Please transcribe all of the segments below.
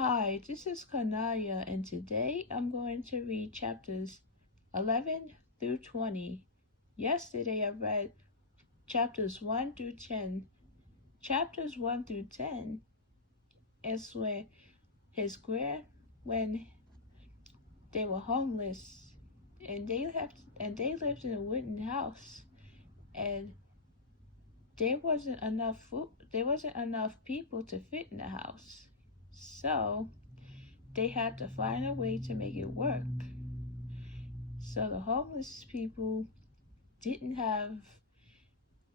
Hi, this is Kanaya, and today I'm going to read chapters 11 through 20. Yesterday I read chapters 1 through 10. Chapters 1 through 10 is when they were homeless and they lived in a wooden house, and there wasn't enough people to fit in the house. So they had to find a way to make it work. So the homeless people didn't have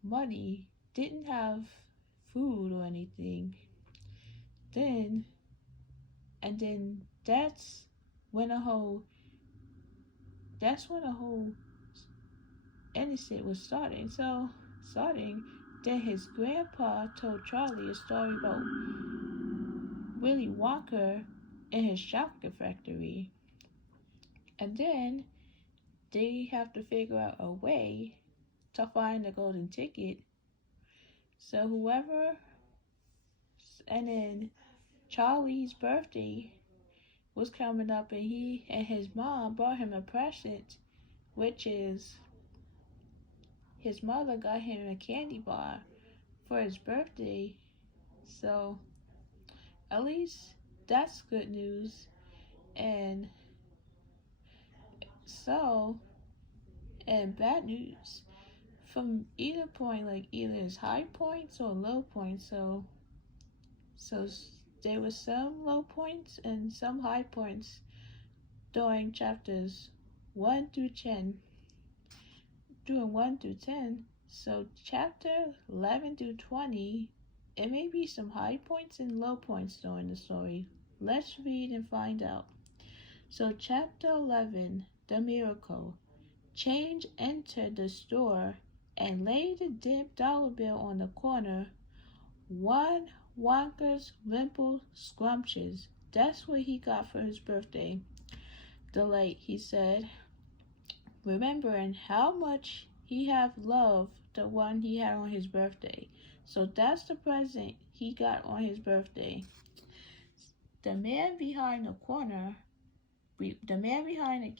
money, didn't have food or anything. Then, and then when a whole, that's when a whole innocent was starting. Then his grandpa told Charlie a story about Willy Wonka and his chocolate factory. And then they have to figure out a way to find the golden ticket. So and then Charlie's birthday was coming up, and he and his mom bought him a present, which is his mother got him a candy bar for his birthday. So at least that's good news. And so, and bad news from either point, like either his high points or low points. So there were some low points and some high points during chapters 1 through 10. Doing 1 through 10. So chapter 11 through 20, it may be some high points and low points during the story. Let's read and find out. So chapter 11, the miracle. Change entered the store and laid the dim dollar bill on the corner. One Wonka's Wimple Scrumptious. That's what he got for his birthday. Delight, he said, remembering how much he had loved the one he had on his birthday. So that's the present he got on his birthday. The man behind the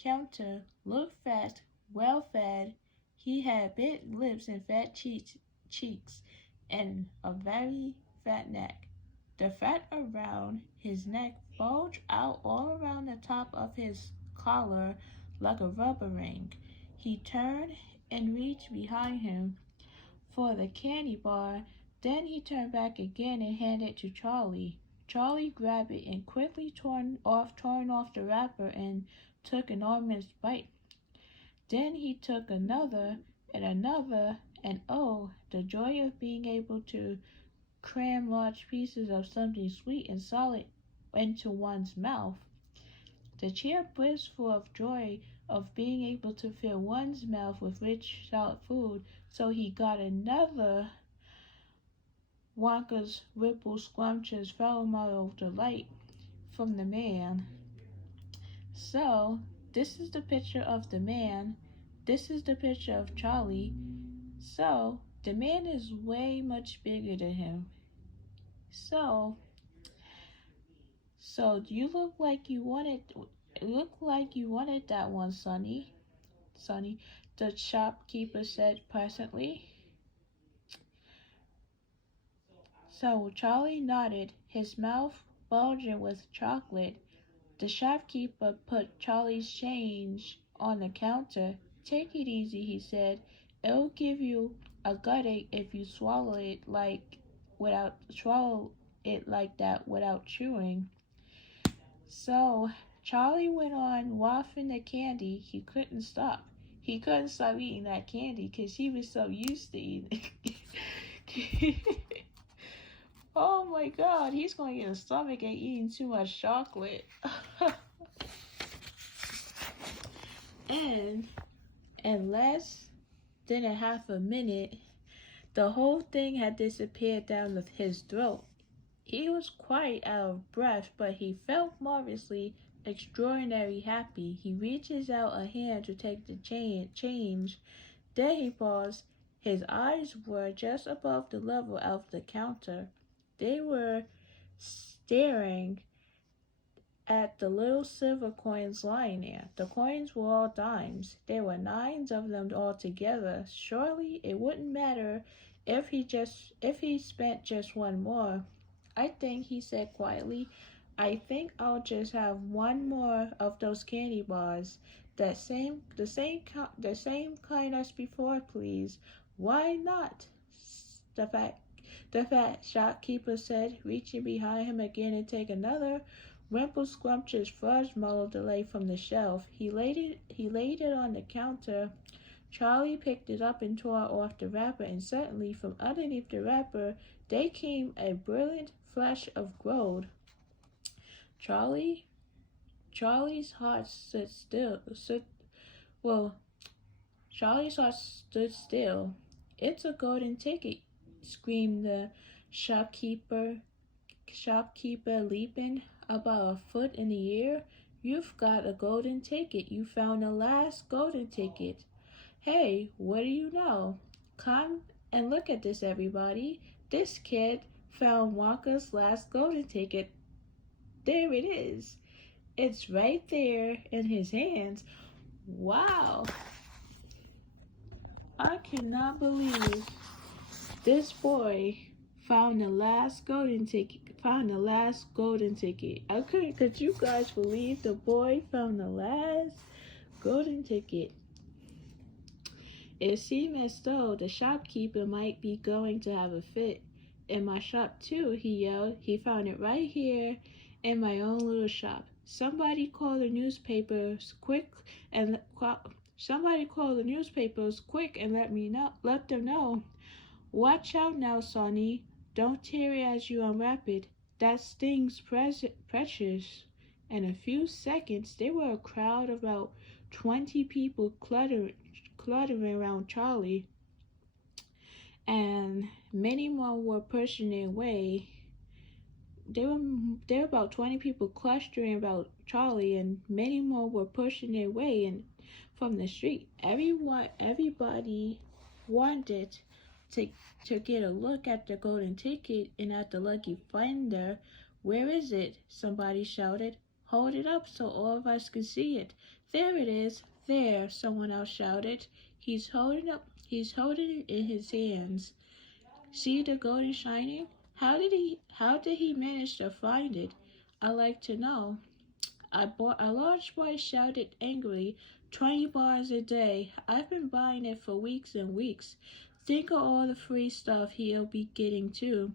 counter looked fat, well fed. He had big lips and fat cheeks and a very fat neck. The fat around his neck bulged out all around the top of his collar like a rubber ring. He turned and reached behind him for the candy bar. Then he turned back again and handed it to Charlie. Charlie grabbed it and quickly torn off the wrapper and took an enormous bite. Then he took another and another, and oh, the joy of being able to cram large pieces of something sweet and solid into one's mouth. The chair burst full of joy of being able to fill one's mouth with rich, solid food, so he got another Wonka's Ripple Scrumptious fellow model of delight from the man. So, this is the picture of the man. This is the picture of Charlie. So, the man is way much bigger than him. So you look like you wanted that one, Sonny. Sonny, the shopkeeper said pleasantly. So Charlie nodded, his mouth bulging with chocolate. The shopkeeper put Charlie's change on the counter. Take it easy, he said. It'll give you a guttache if you swallow it like that without chewing. So Charlie went on waffling the candy. He couldn't stop. He couldn't stop eating that candy because he was so used to eating. Oh my God, he's going to get a stomachache eating too much chocolate. And in less than a half a minute, the whole thing had disappeared down his throat. He was quite out of breath, but he felt marvelously, extraordinarily happy. He reaches out a hand to take the change. Then he paused. His eyes were just above the level of the counter. They were staring at the little silver coins lying there. The coins were all dimes. There were 9 of them altogether. Surely it wouldn't matter if he spent just one more. I think, he said quietly, I think I'll just have one more of those candy bars. The same kind as before, please. Why not? The fat, the fat shopkeeper said, reaching behind him again and take another. Wimple scrumptious fudge mulled away from the shelf. He laid it on the counter. Charlie picked it up and tore off the wrapper, and suddenly from underneath the wrapper there came a brilliant flash of gold. Charlie Charlie's heart stood still. Well, Charlie's heart stood still. It's a golden ticket, screamed the shopkeeper, leaping about a foot in the air. You've got a golden ticket. You found the last golden ticket. Hey, what do you know? Come and look at this, everybody. This kid found Wonka's last golden ticket. There it is. It's right there in his hands. Wow. I cannot believe this boy found the last golden ticket. I couldn't. Could you guys believe the boy found the last golden ticket? It seemed as though the shopkeeper might be going to have a fit. In my shop too, he yelled. He found it right here in my own little shop. Somebody call the newspapers quick and let them know. Watch out now, Sonny. Don't tear it as you unwrap it. That stings precious. In a few seconds, there were a crowd of about 20 people cluttering around Charlie, and many more were pushing their way. There were about 20 people clustering about Charlie, and many more were pushing their way in from the street. Everybody wanted to get a look at the golden ticket and at the lucky finder. Where is it? Somebody shouted. Hold it up so all of us can see it. There it is. There, someone else shouted. He's holding it in his hands. See the golden shining? How did he manage to find it? I'd like to know. A large boy shouted angrily, 20 bars a day. I've been buying it for weeks and weeks. Think of all the free stuff he'll be getting too.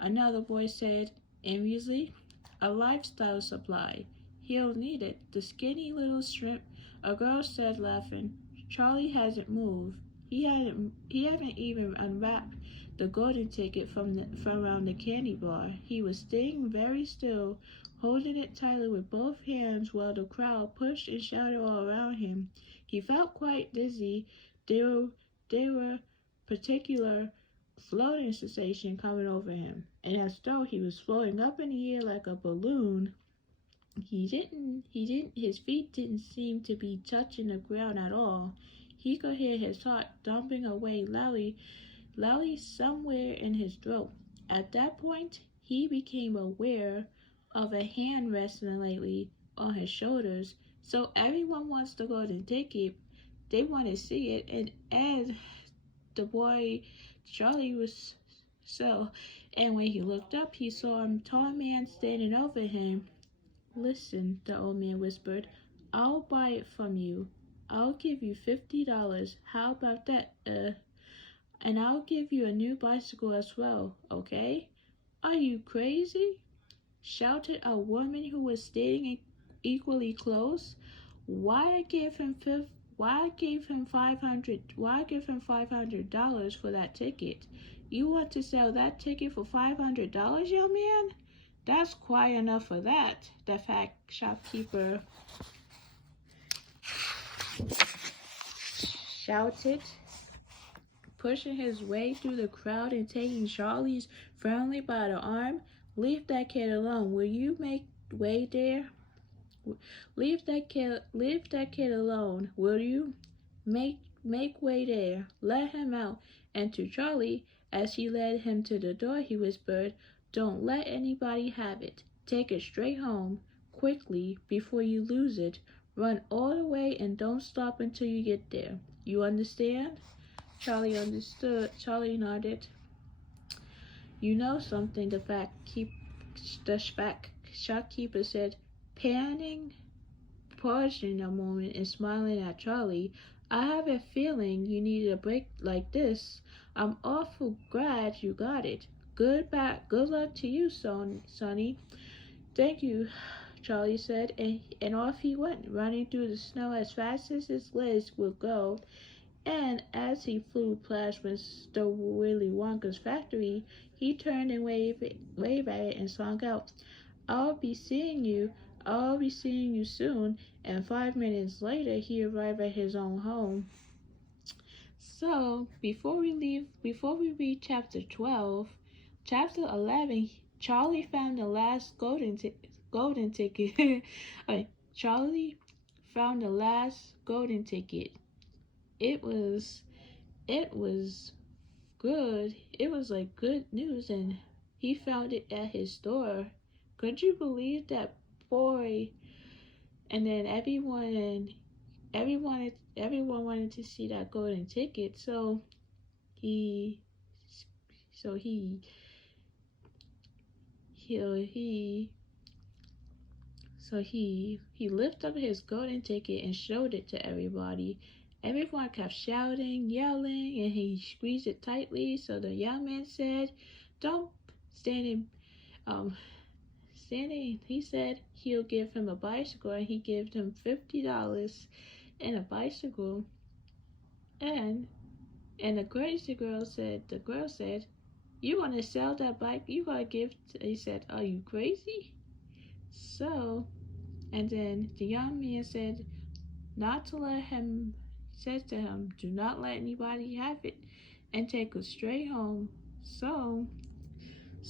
Another boy said enviously, a lifestyle supply. He'll need it. The skinny little shrimp, a girl said laughing. Charlie hasn't moved. He hadn't even unwrapped the golden ticket from around the candy bar. He was staying very still, holding it tightly with both hands while the crowd pushed and shouted all around him. He felt quite dizzy. There were particular floating sensation coming over him, and as though he was floating up in the air like a balloon. His feet didn't seem to be touching the ground at all. He could hear his heart thumping away loudly somewhere in his throat. At that point, he became aware of a hand resting lightly on his shoulders. So everyone wants the golden ticket. They want to see it, and as the boy Charlie was and when he looked up, he saw a tall man standing over him. Listen, the old man whispered, I'll buy it from you. I'll give you $50. How about that? And I'll give you a new bicycle as well, okay? Are you crazy? Shouted a woman who was standing equally close. Why give him $500 for that ticket? You want to sell that ticket for $500, young man? That's quite enough for that, the fat shopkeeper shouted, pushing his way through the crowd and taking Charlie firmly by the arm. Leave that kid alone. Will you make way there? Leave that kid alone, will you? Make way there. Let him out. And to Charlie, as he led him to the door, he whispered, Don't let anybody have it. Take it straight home. quickly before you lose it. Run all the way and don't stop until you get there. You understand?" Charlie understood. Charlie nodded. "You know something," the fat shopkeeper said, pausing a moment and smiling at Charlie. "I have a feeling you needed a break like this. I'm awful glad you got it. Good luck to you, Sonny." "Thank you," Charlie said, and off he went, running through the snow as fast as his legs would go. And as he flew past Mr. Willy Wonka's factory, he turned and waved at it and sung out, "I'll be seeing you. I'll be seeing you soon." And 5 minutes later, he arrived at his own home. So, before we read chapter 12, chapter 11, Charlie found the last golden ticket. Charlie found the last golden ticket. It was good. It was like good news, and he found it at his store. Could you believe that, boy? And then everyone wanted to see that golden ticket. He so he he he lifted up his golden ticket and showed it to everybody. Everyone kept shouting, yelling, and he squeezed it tightly. So the young man said, "Don't stand standing." He said he'll give him a bicycle, and he gave him $50 and a bicycle. And the crazy girl said, "You want to sell that bike? You gotta give." He said, "Are you crazy?" So, and then the young man said, not to let him, said to him, "Do not let anybody have it, and take it straight home." So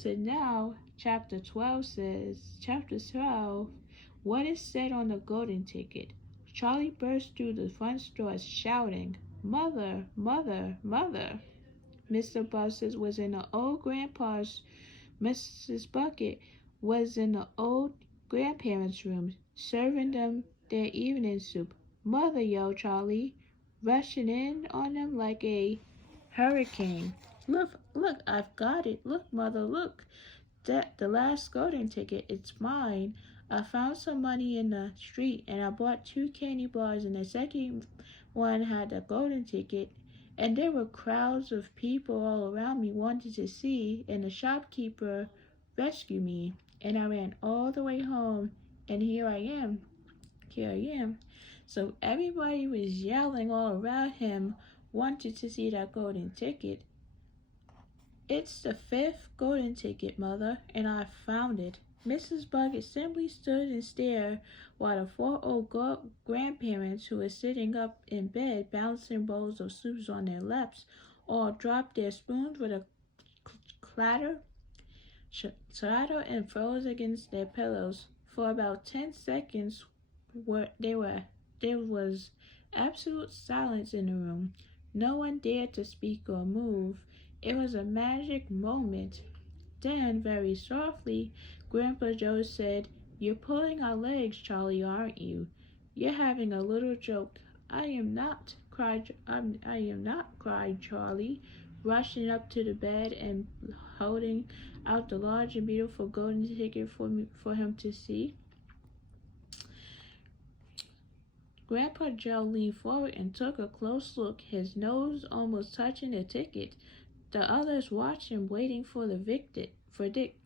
now, chapter 12 says, what is said on the golden ticket? Charlie burst through the front door shouting, "Mother, mother, mother!" Mr. Buzzard was in the old grandpa's. Mrs. Bucket was in the old grandparents' room, serving them their evening soup. "Mother!" yelled Charlie, rushing in on them like a hurricane. Look, I've got it. Look, Mother, look. The last golden ticket. It's mine. I found some money in the street, and I bought 2 candy bars, and the second one had a golden ticket. And there were crowds of people all around me wanting to see, and the shopkeeper rescued me. And I ran all the way home, and here I am. So everybody was yelling all around him, wanted to see that golden ticket. "It's the 5th golden ticket, Mother, and I found it." Mrs. Bucket simply stood and stared while the 4 old grandparents, who were sitting up in bed balancing bowls of soups on their laps, all dropped their spoons with a clatter and froze against their pillows. For about 10 seconds there was absolute silence in the room. No one dared to speak or move. It was a magic moment. Then, very softly, Grandpa Joe said, "You're pulling our legs, Charlie, aren't you? You're having a little joke." I am not," cried Charlie, rushing up to the bed and holding out the large and beautiful golden ticket for him to see. Grandpa Joe leaned forward and took a close look, his nose almost touching the ticket. The others watched him, waiting for the verdict.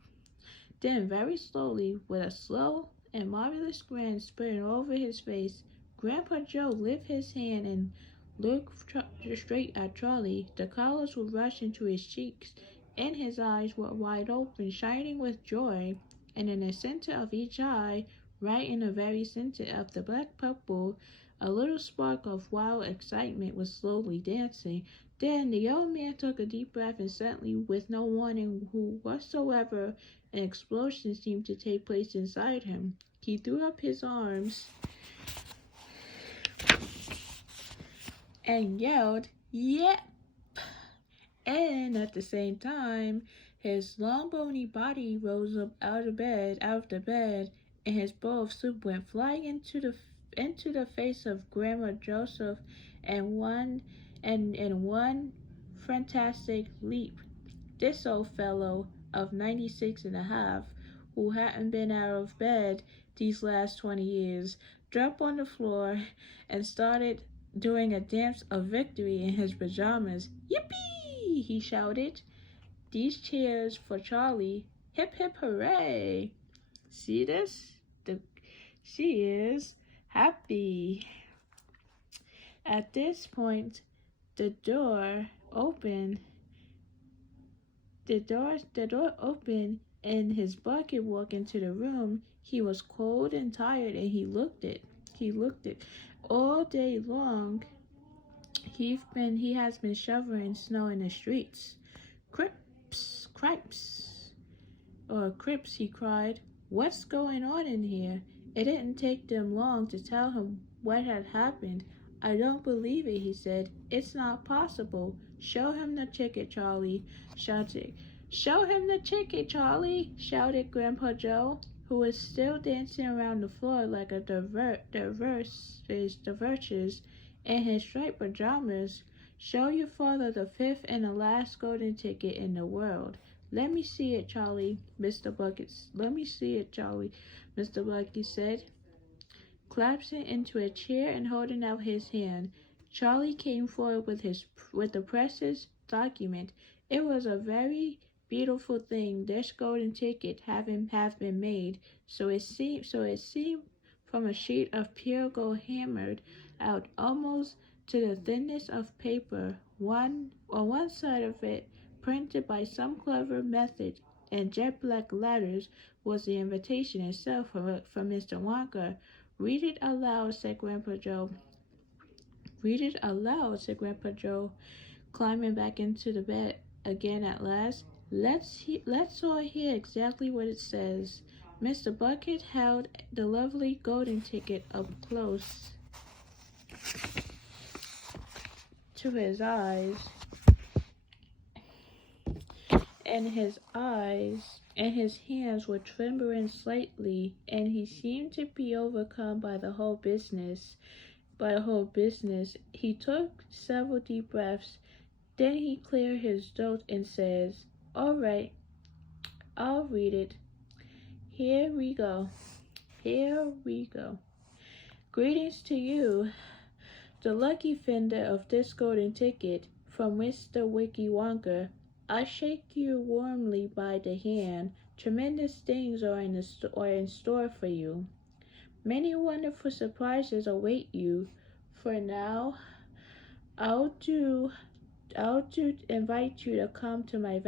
Then, very slowly, with a slow and marvelous grin spreading over his face, Grandpa Joe lifted his hand and looked straight at Charlie. The colors were rushing to his cheeks, and his eyes were wide open, shining with joy. And in the center of each eye, right in the very center of the black pupil, a little spark of wild excitement was slowly dancing. Then the old man took a deep breath, and suddenly, with no warning whatsoever, an explosion seemed to take place inside him. He threw up his arms and yelled, "Yep!" And at the same time, his long bony body rose up out of the bed, and his bowl of soup went flying into the face of Grandma Joseph, and in one fantastic leap, this old fellow of 96 and a half, who hadn't been out of bed these last 20 years, jumped on the floor and started doing a dance of victory in his pajamas. Yippee! He shouted. These cheers for Charlie. Hip hip hooray! See this? She is happy. At this point, the door opened. The door opened and his bucket walked into the room. He was cold and tired and he looked it. All day long. He has been shoveling snow in the streets. Crips, he cried. What's going on in here? It didn't take them long to tell him what had happened. I don't believe it, he said. It's not possible. Show him the ticket, Charlie shouted. Show him the ticket, Charlie, shouted Grandpa Joe, who was still dancing around the floor like a diverses in his striped pajamas. Show your father the fifth and the last golden ticket in the world. Let me see it, Charlie, Mr. Bucket. Let me see it, Charlie, Mr. Bucket said, collapsing into a chair and holding out his hand. Charlie came forward with the precious document. It was a very beautiful thing, this golden ticket have been made. So it seemed from a sheet of pure gold hammered out almost to the thinness of paper. On one side of it, printed by some clever method in jet black letters, was the invitation itself from Mr. Wonka. Read it aloud, said Grandpa Joe. Read it aloud, said Grandpa Joe, climbing back into the bed again at last. Let's all hear exactly what it says. Mr. Bucket held the lovely golden ticket up close to his eyes, and his hands were trembling slightly, and he seemed to be overcome by the whole business. He took several deep breaths. Then he cleared his throat and said, All right, I'll read it. Here we go. Greetings to you, the lucky fender of this golden ticket, from Mr. Wiki Wonka. I shake you warmly by the hand. Tremendous things are in store for you. Many wonderful surprises await you. For now, I'll invite you to come to my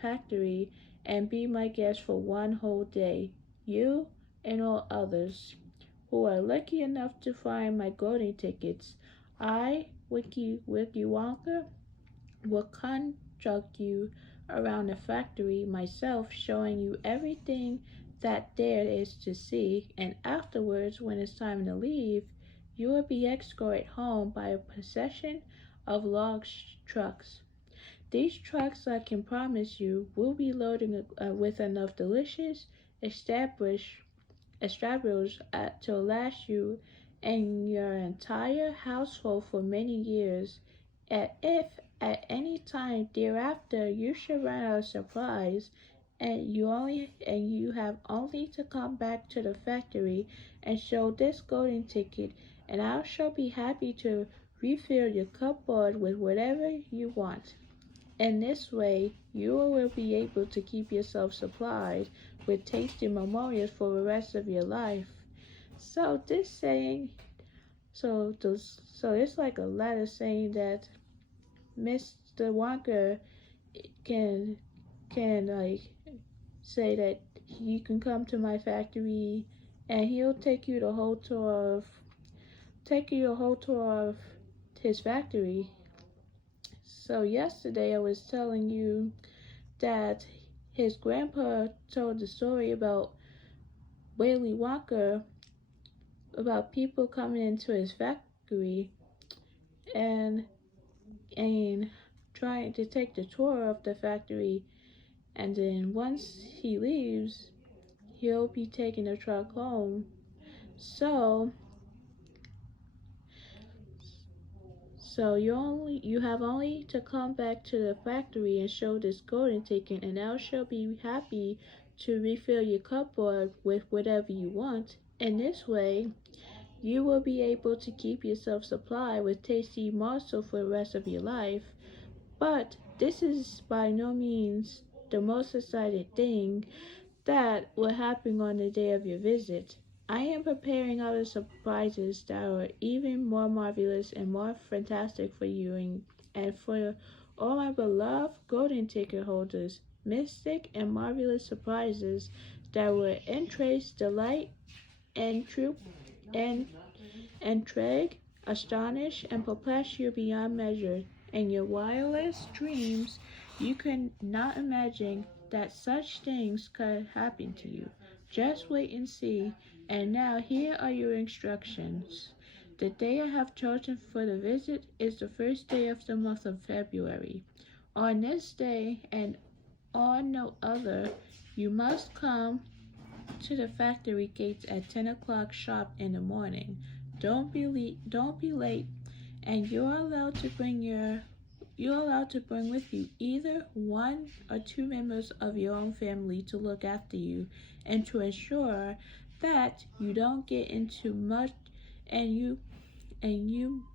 factory and be my guest for one whole day. You and all others who are lucky enough to find my golden tickets. I, Wiki Wonka, will conduct you around the factory myself, showing you everything that there is to see, and afterwards, when it's time to leave, you will be escorted home by a procession of large trucks. These trucks, I can promise you, will be loaded with enough delicious establish to last you and your entire household for many years. If at any time thereafter you should run out of supplies, and you have only to come back to the factory and show this golden ticket, and I shall be happy to refill your cupboard with whatever you want. In this way, you will be able to keep yourself supplied with tasty memorials for the rest of your life. So it's like a letter saying that Mr. Wonka can like say that you can come to my factory and he'll take you a whole tour of his factory. So yesterday I was telling you that his grandpa told the story about Willy Wonka, about people coming into his factory and trying to take the tour of the factory, and then once he leaves, he'll be taking the truck home. So you have only to come back to the factory and show this golden ticket, and I shall be happy to refill your cupboard with whatever you want. And this way, you will be able to keep yourself supplied with tasty morsels for the rest of your life. But this is by no means the most exciting thing that will happen on the day of your visit. I am preparing other surprises that are even more marvelous and more fantastic for you and for all my beloved golden ticket holders. Mystic and marvelous surprises that will entrace delight and troop and intrigue, astonish, and perplex you beyond measure. In your wildest dreams, you could not imagine that such things could happen to you. Just wait and see. And now here are your instructions. The day I have chosen for the visit is the first day of the month of February. On this day and on no other, you must come to the factory gates at 10 o'clock sharp in the morning. Don't be late, and you're allowed to bring with you either one or two members of your own family to look after you and to ensure that you don't get into much and you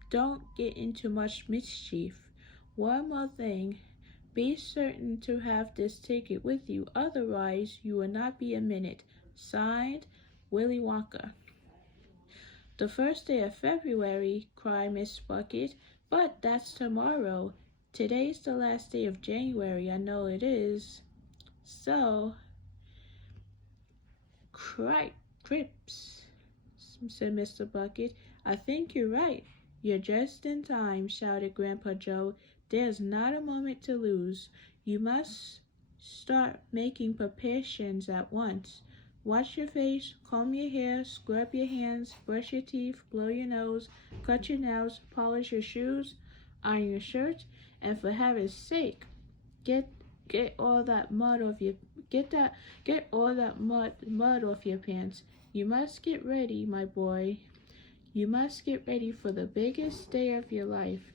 don't get into much mischief. One more thing, be certain to have this ticket with you, otherwise you will not be a minute. Signed, Willy Wonka. The first day of February, cried Miss Bucket. But that's tomorrow. Today's the last day of January, I know it is. So, Crips, said Mr. Bucket. I think you're right. You're just in time, shouted Grandpa Joe. There's not a moment to lose. You must start making preparations at once. Wash your face, comb your hair, scrub your hands, brush your teeth, blow your nose, cut your nails, polish your shoes, iron your shirt, and for heaven's sake, get all that mud off your get all that mud off your pants. You must get ready, my boy. You must get ready for the biggest day of your life.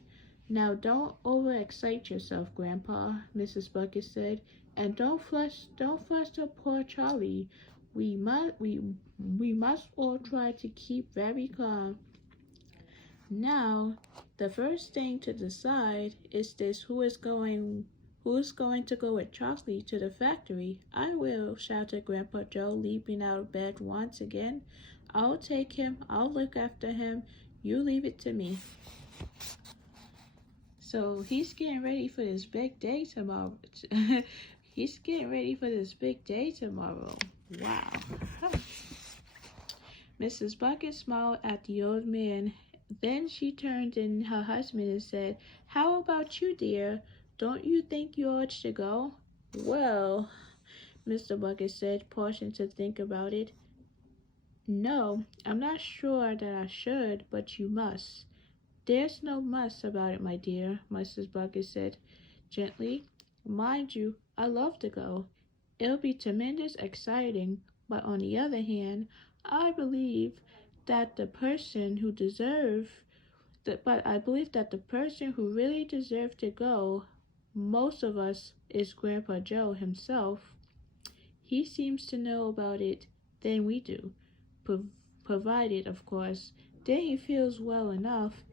Now don't overexcite yourself, Grandpa, Mrs. Bucket said, and don't fuss the poor Charlie. We must all try to keep very calm. Now, the first thing to decide is this: who's going to go with Charlie to the factory? I will, shouted Grandpa Joe, leaping out of bed once again. I'll take him. I'll look after him. You leave it to me. So he's getting ready for this big day tomorrow. He's getting ready for this big day tomorrow. Wow. Mrs. Bucket smiled at the old man. Then she turned to her husband and said, How about you, dear? Don't you think you ought to go? Well, Mr. Bucket said, pausing to think about it. No, I'm not sure that I should, but you must. There's no must about it, my dear, Mrs. Bucket said gently. Mind you, I love to go. It'll be tremendous exciting, but on the other hand, I believe that the person who really deserved to go, most of us, is Grandpa Joe himself. He seems to know about it than we do, provided, of course, then he feels well enough.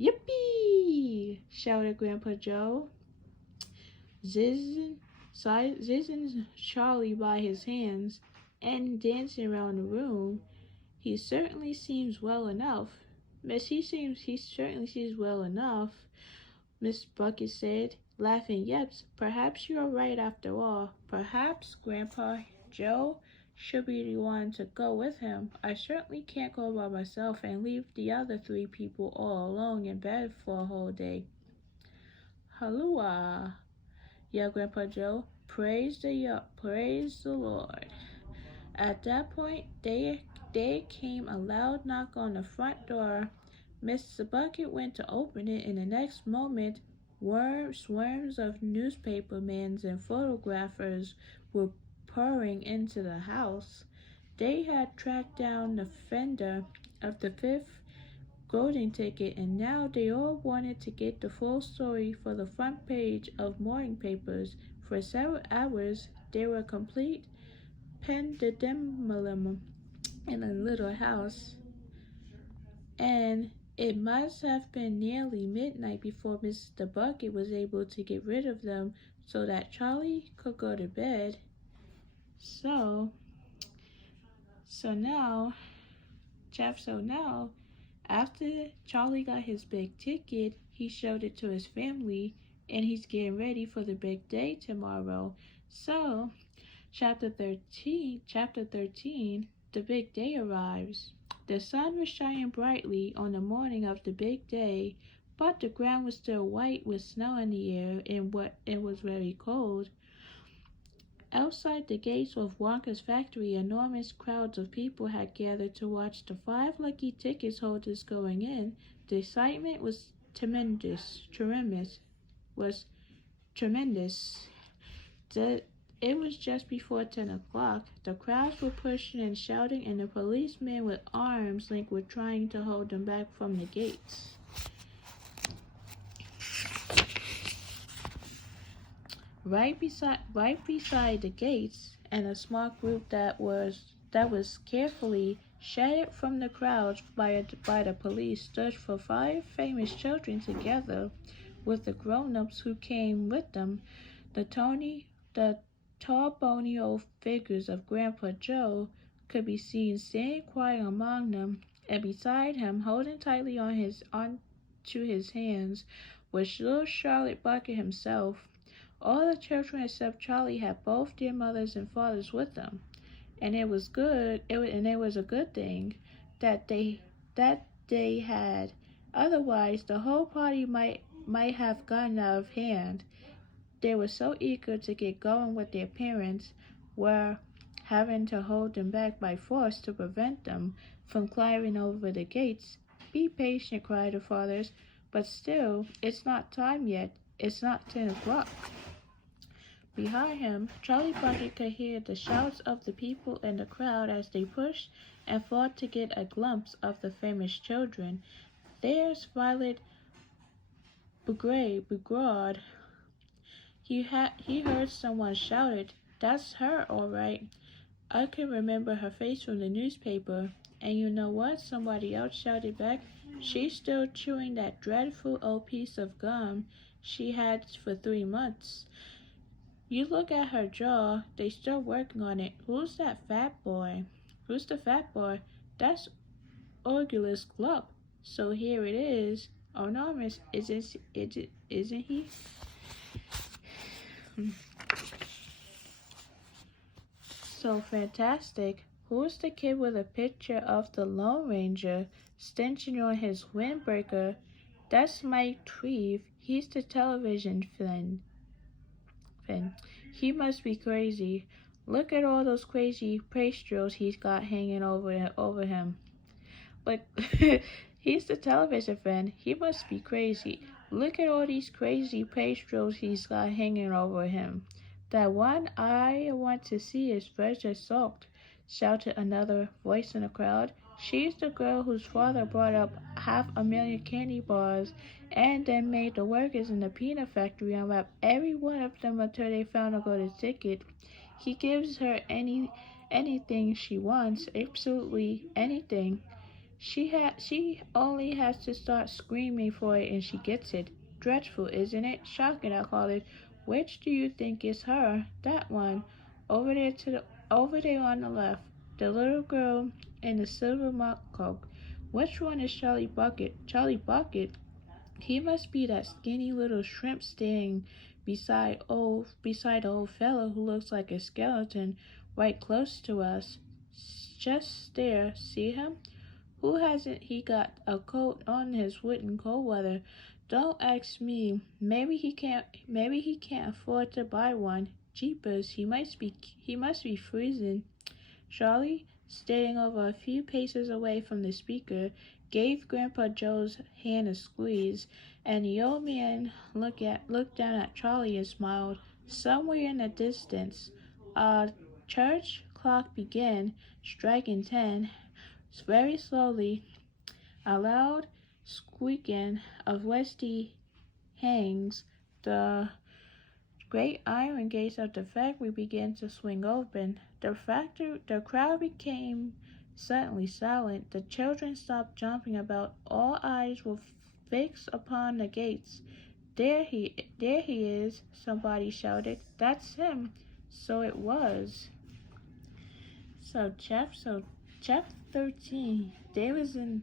Yippee! Shouted Grandpa Joe, zizzing Charlie by his hands and dancing around the room. He certainly seems well enough. He certainly seems well enough, Miss Bucket said, laughing. Yes, perhaps you are right after all. Perhaps Grandpa Joe should be the one to go with him. I certainly can't go by myself and leave the other three people all alone in bed for a whole day. Hallelujah, yelled Grandpa Joe. Praise the Lord. At that point, there came a loud knock on the front door. Mr. Bucket went to open it, and the next moment, swarms of newspapermen and photographers were pouring into the house. they had tracked down the fender of the fifth golden ticket, and now they all wanted to get the full story for the front page of morning papers. For several hours, they were complete pandemonium in a little house, and it must have been nearly midnight before Mr. Bucket was able to get rid of them so that Charlie could go to bed. So, so now, after Charlie got his big ticket, he showed it to his family, and he's getting ready for the big day tomorrow. So, chapter 13, the big day arrives. The sun was shining brightly on the morning of the big day, but the ground was still white with snow in the air, and it was very cold. Outside the gates of Wonka's factory, enormous crowds of people had gathered to watch the 5 lucky ticket holders going in. The excitement was tremendous. It was just before 10 o'clock. The crowds were pushing and shouting, and the policemen with arms linked were trying to hold them back from the gates. Right beside the gates, and a small group that was carefully shaded from the crowds by the police stood for 5 famous children together with the grown-ups who came with them. The tall, bony old figures of Grandpa Joe could be seen standing quiet among them, and beside him, holding tightly onto his hands, was little Charlotte Bucket himself. All the children except Charlie had both their mothers and fathers with them, and it was a good thing that they had. Otherwise, the whole party might have gotten out of hand. They were so eager to get going with their parents, were having to hold them back by force to prevent them from climbing over the gates. "Be patient," cried the fathers, "but still, it's not time yet. It's not 10 o'clock. Behind him, Charlie Bucket could hear the shouts of the people in the crowd as they pushed and fought to get a glimpse of the famous children. "There's Violet Bugrade." He heard someone shout it. "That's her, all right. I can remember her face from the newspaper." "And you know what?" somebody else shouted back. "She's still chewing that dreadful old piece of gum she had for 3 months. You look at her jaw, they're still working on it. Who's that fat boy?" "Who's the fat boy?" "That's Orgulus Gluck. So here it is. Enormous, isn't he?" "So fantastic. Who's the kid with a picture of the Lone Ranger stenching on his windbreaker?" "That's Mike Treeve. He's the television Finn. He must be crazy. Look at all those crazy pastries he's got hanging over him." "But he's the television fan. He must be crazy. Look at all these crazy pastries he's got hanging over him." "That one I want to see is Treasure Soaked," shouted another voice in the crowd. "She's the girl whose father brought up 500,000 candy bars and then made the workers in the peanut factory unwrap every one of them until they found a golden ticket. He gives her anything she wants, absolutely anything. She only has to start screaming for it and she gets it. Dreadful, isn't it? Shocking, I call it. Which do you think is her?" "That one. Over there on the left. The little girl in the silver mock coat." "Which one is Charlie Bucket?" "Charlie Bucket? He must be that skinny little shrimp staying beside the old fellow who looks like a skeleton right close to us. Just there, see him? Who hasn't he got a coat on his wooden cold weather? Don't ask me. Maybe he can't afford to buy one. Jeepers, he must be freezing." Charlie, standing over a few paces away from the speaker, gave Grandpa Joe's hand a squeeze, and the old man looked down at Charlie and smiled. Somewhere in the distance, a church clock began striking 10, very slowly, a loud squeaking of rusty hangs, the great iron gates of the factory began to swing open. The crowd became suddenly silent. The children stopped jumping about. All eyes were fixed upon the gates. There he is, somebody shouted. That's him. So it was. Chapter 13. They was in,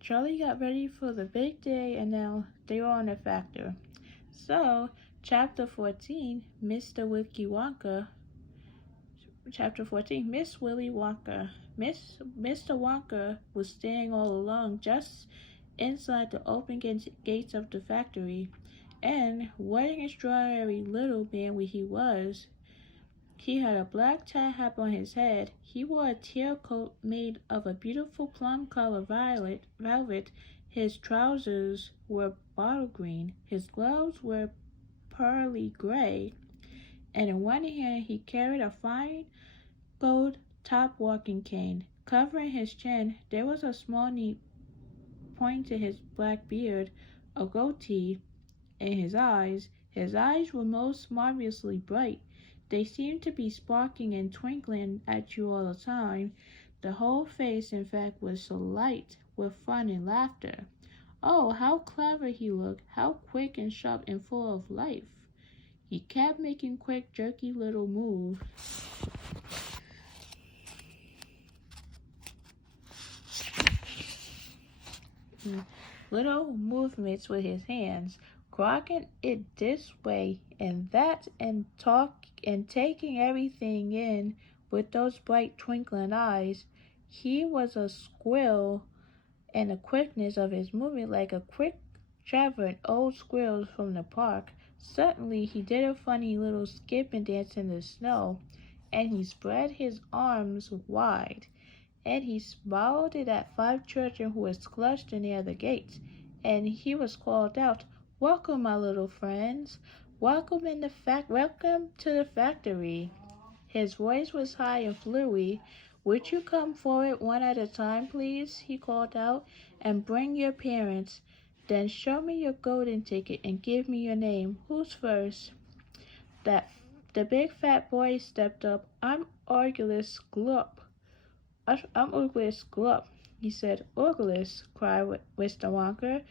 Charlie got ready for the big day, and now they were on the factor. So, Chapter 14, Mr. Willy Wonka. Chapter 14, Miss Willy Wonka. Mr. Wonka was staying all alone just inside the open gates of the factory, and what an extraordinary little man he was. He had a black tie hat on his head. He wore a tail coat made of a beautiful plum-colored velvet. His trousers were bottle green. His gloves were pearly gray. And in one hand he carried a fine gold top walking cane. Covering his chin, there was a small neat point to his black beard, a goatee, and his eyes were most marvelously bright. They seemed to be sparkling and twinkling at you all the time. The whole face, in fact, was alight with fun and laughter. Oh, how clever he looked, how quick and sharp and full of life. He kept making quick, jerky little moves. Little movements with his hands, crocking it this way and that, and taking everything in with those bright twinkling eyes. He was a squirrel, and the quickness of his movement like a quick traveling old squirrel from the park. Suddenly he did a funny little skip and dance in the snow, and he spread his arms wide, and he smiled at 5 children who was clustered near the gates, and he was called out, "Welcome, my little friends. Welcome to the factory." His voice was high and fluey. "Would you come forward one at a time, please?" he called out, "and bring your parents. Then show me your golden ticket and give me your name. Who's first?" The big fat boy stepped up. I'm Orgulus Glup," he said. "Orgulus," cried Mr. Wonka,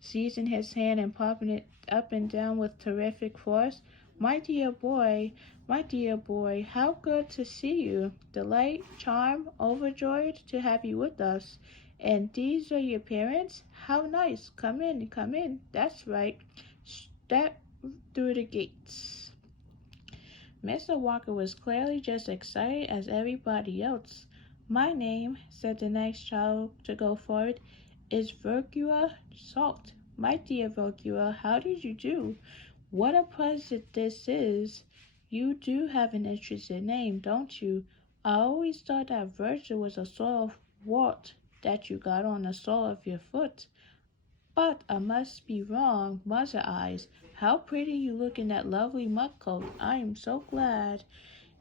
seizing his hand and popping it up and down with terrific force. My dear boy, how good to see you. Delight, charmed, overjoyed to have you with us. And these are your parents? How nice. Come in. That's right. Step through the gates." Mr. Wonka was clearly just excited as everybody else. "My name," said the next child to go forward, "is Vergua Salt. My dear Vergua, how did you do? What a pleasure this is. You do have an interesting name, don't you? I always thought that Virgil was a sort of wart that you got on the sole of your foot. But I must be wrong. Mother eyes, how pretty you look in that lovely mud coat. I am so glad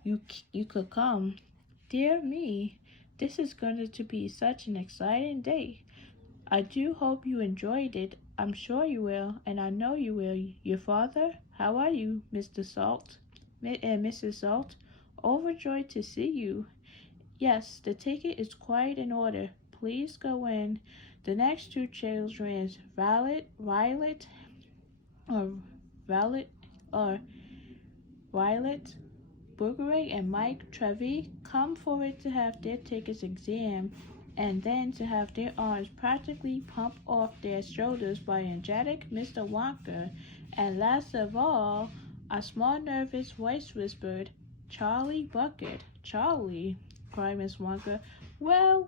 you could come. Dear me, this is going to be such an exciting day. I do hope you enjoyed it. I'm sure you will, and I know you will. Your father? How are you, Mr. Salt? And Mrs. Salt? Overjoyed to see you. Yes, the ticket is quite in order. Please go in. The next 2 children is Violet, Boogerang, and Mike Trevi come forward to have their tickets examined, and then to have their arms practically pumped off their shoulders by energetic Mr. Wonka. And last of all, a small nervous voice whispered, "Charlie Bucket." "Charlie," cried Miss Wonka. Well.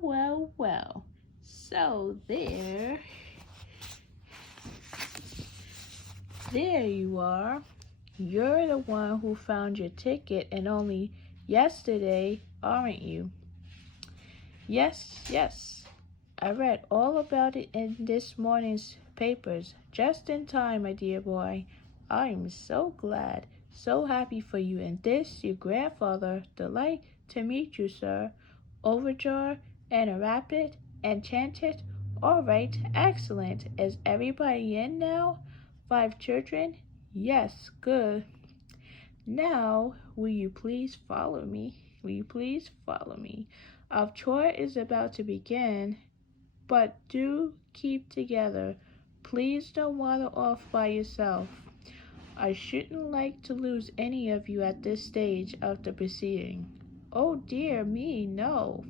So there you are. You're the one who found your ticket, and only yesterday, aren't you? Yes. I read all about it in this morning's papers. Just in time, my dear boy. I'm so glad, so happy for you, and this, your grandfather, Delight, to meet you, sir. Overjoyed and rapid, enchanted. All right, excellent. Is everybody in now? 5 children? Yes, good. Now, will you please follow me? Will you please follow me? Our tour is about to begin, but do keep together. Please don't wander off by yourself. I shouldn't like to lose any of you at this stage of the proceeding. Oh dear me, no.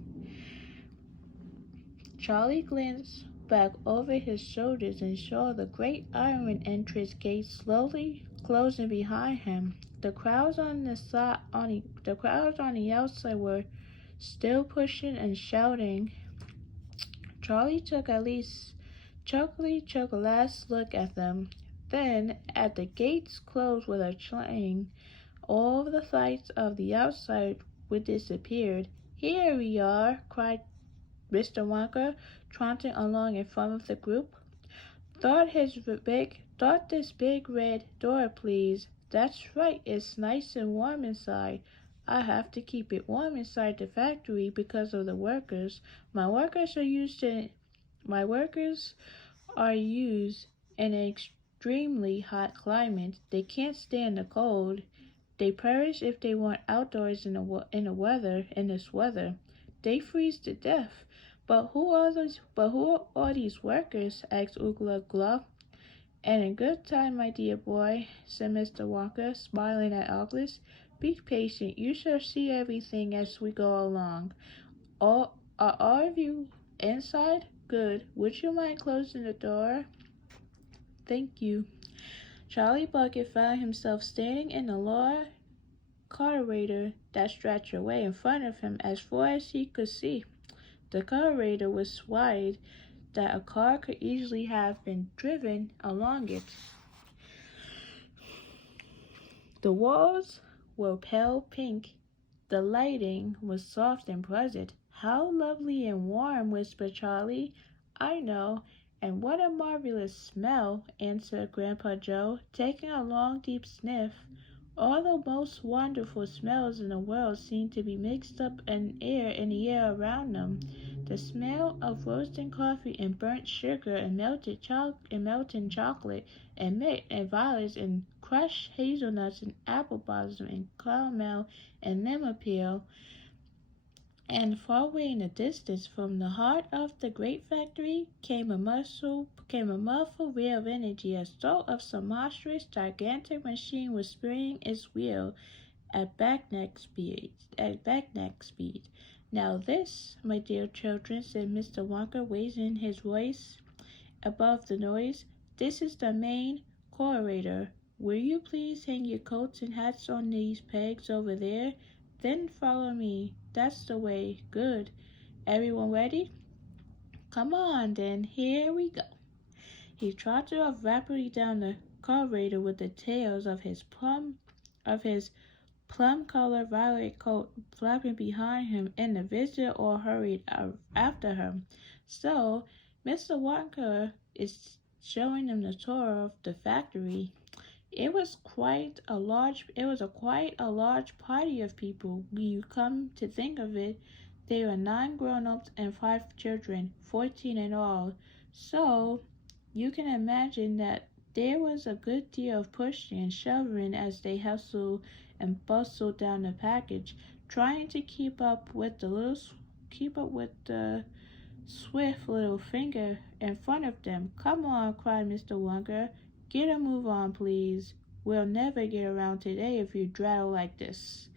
Charlie glanced back over his shoulders and saw the great iron entrance gate slowly closing behind him. The crowds on the outside were still pushing and shouting. Charlie took a last look at them. Then, as the gates closed with a clang, all the lights of the outside would disappeared. Here we are, cried Mr. Wonka, trotting along in front of the group. Thought this big red door, please. That's right, it's nice and warm inside. I have to keep it warm inside the factory because of the workers. My workers are used in an extremely hot climate. They can't stand the cold. They perish if they weren't outdoors in this weather. They freeze to death. But who are these workers? Asked Oogla Glug. And in good time, my dear boy, said Mr. Wonka, smiling at Argus. Be patient. You shall see everything as we go along. Are all of you inside? Good. Would you mind closing the door? Thank you. Charlie Bucket found himself standing in the lower corridor that stretched away in front of him as far as he could see. The corridor was wide that a car could easily have been driven along it. The walls were pale pink. The lighting was soft and pleasant. How lovely and warm, whispered Charlie. I know. And what a marvelous smell, answered Grandpa Joe, taking a long, deep sniff. All the most wonderful smells in the world seemed to be mixed up in the air around them. The smell of roasting coffee and burnt sugar and melted chocolate and mint and violets and crushed hazelnuts and apple blossom and caramel and lemon peel. And far away in the distance, from the heart of the great factory, came a muffled wail of energy, as though of some monstrous, gigantic machine was spinning its wheel at breakneck speed. Now this, my dear children, said Mr. Wonka, raising his voice above the noise, this is the main corridor. Will you please hang your coats and hats on these pegs over there? Then follow me. That's the way. Good. Everyone ready? Come on, then. Here we go. He trotted off rapidly down the corridor with the tails of his plum-colored violet coat flapping behind him, and the visitor all hurried after him. So, Mr. Wonka is showing them the tour of the factory. It was quite a large party of people. When you come to think of it, there were 9 grown-ups and 5 children, 14 in all. So you can imagine that there was a good deal of pushing and shoving as they hustled and bustled down the passage, trying to keep up with the swift little finger in front of them. Come on, cried Mr. Wonka. Get a move on, please. We'll never get around today if you draddle like this.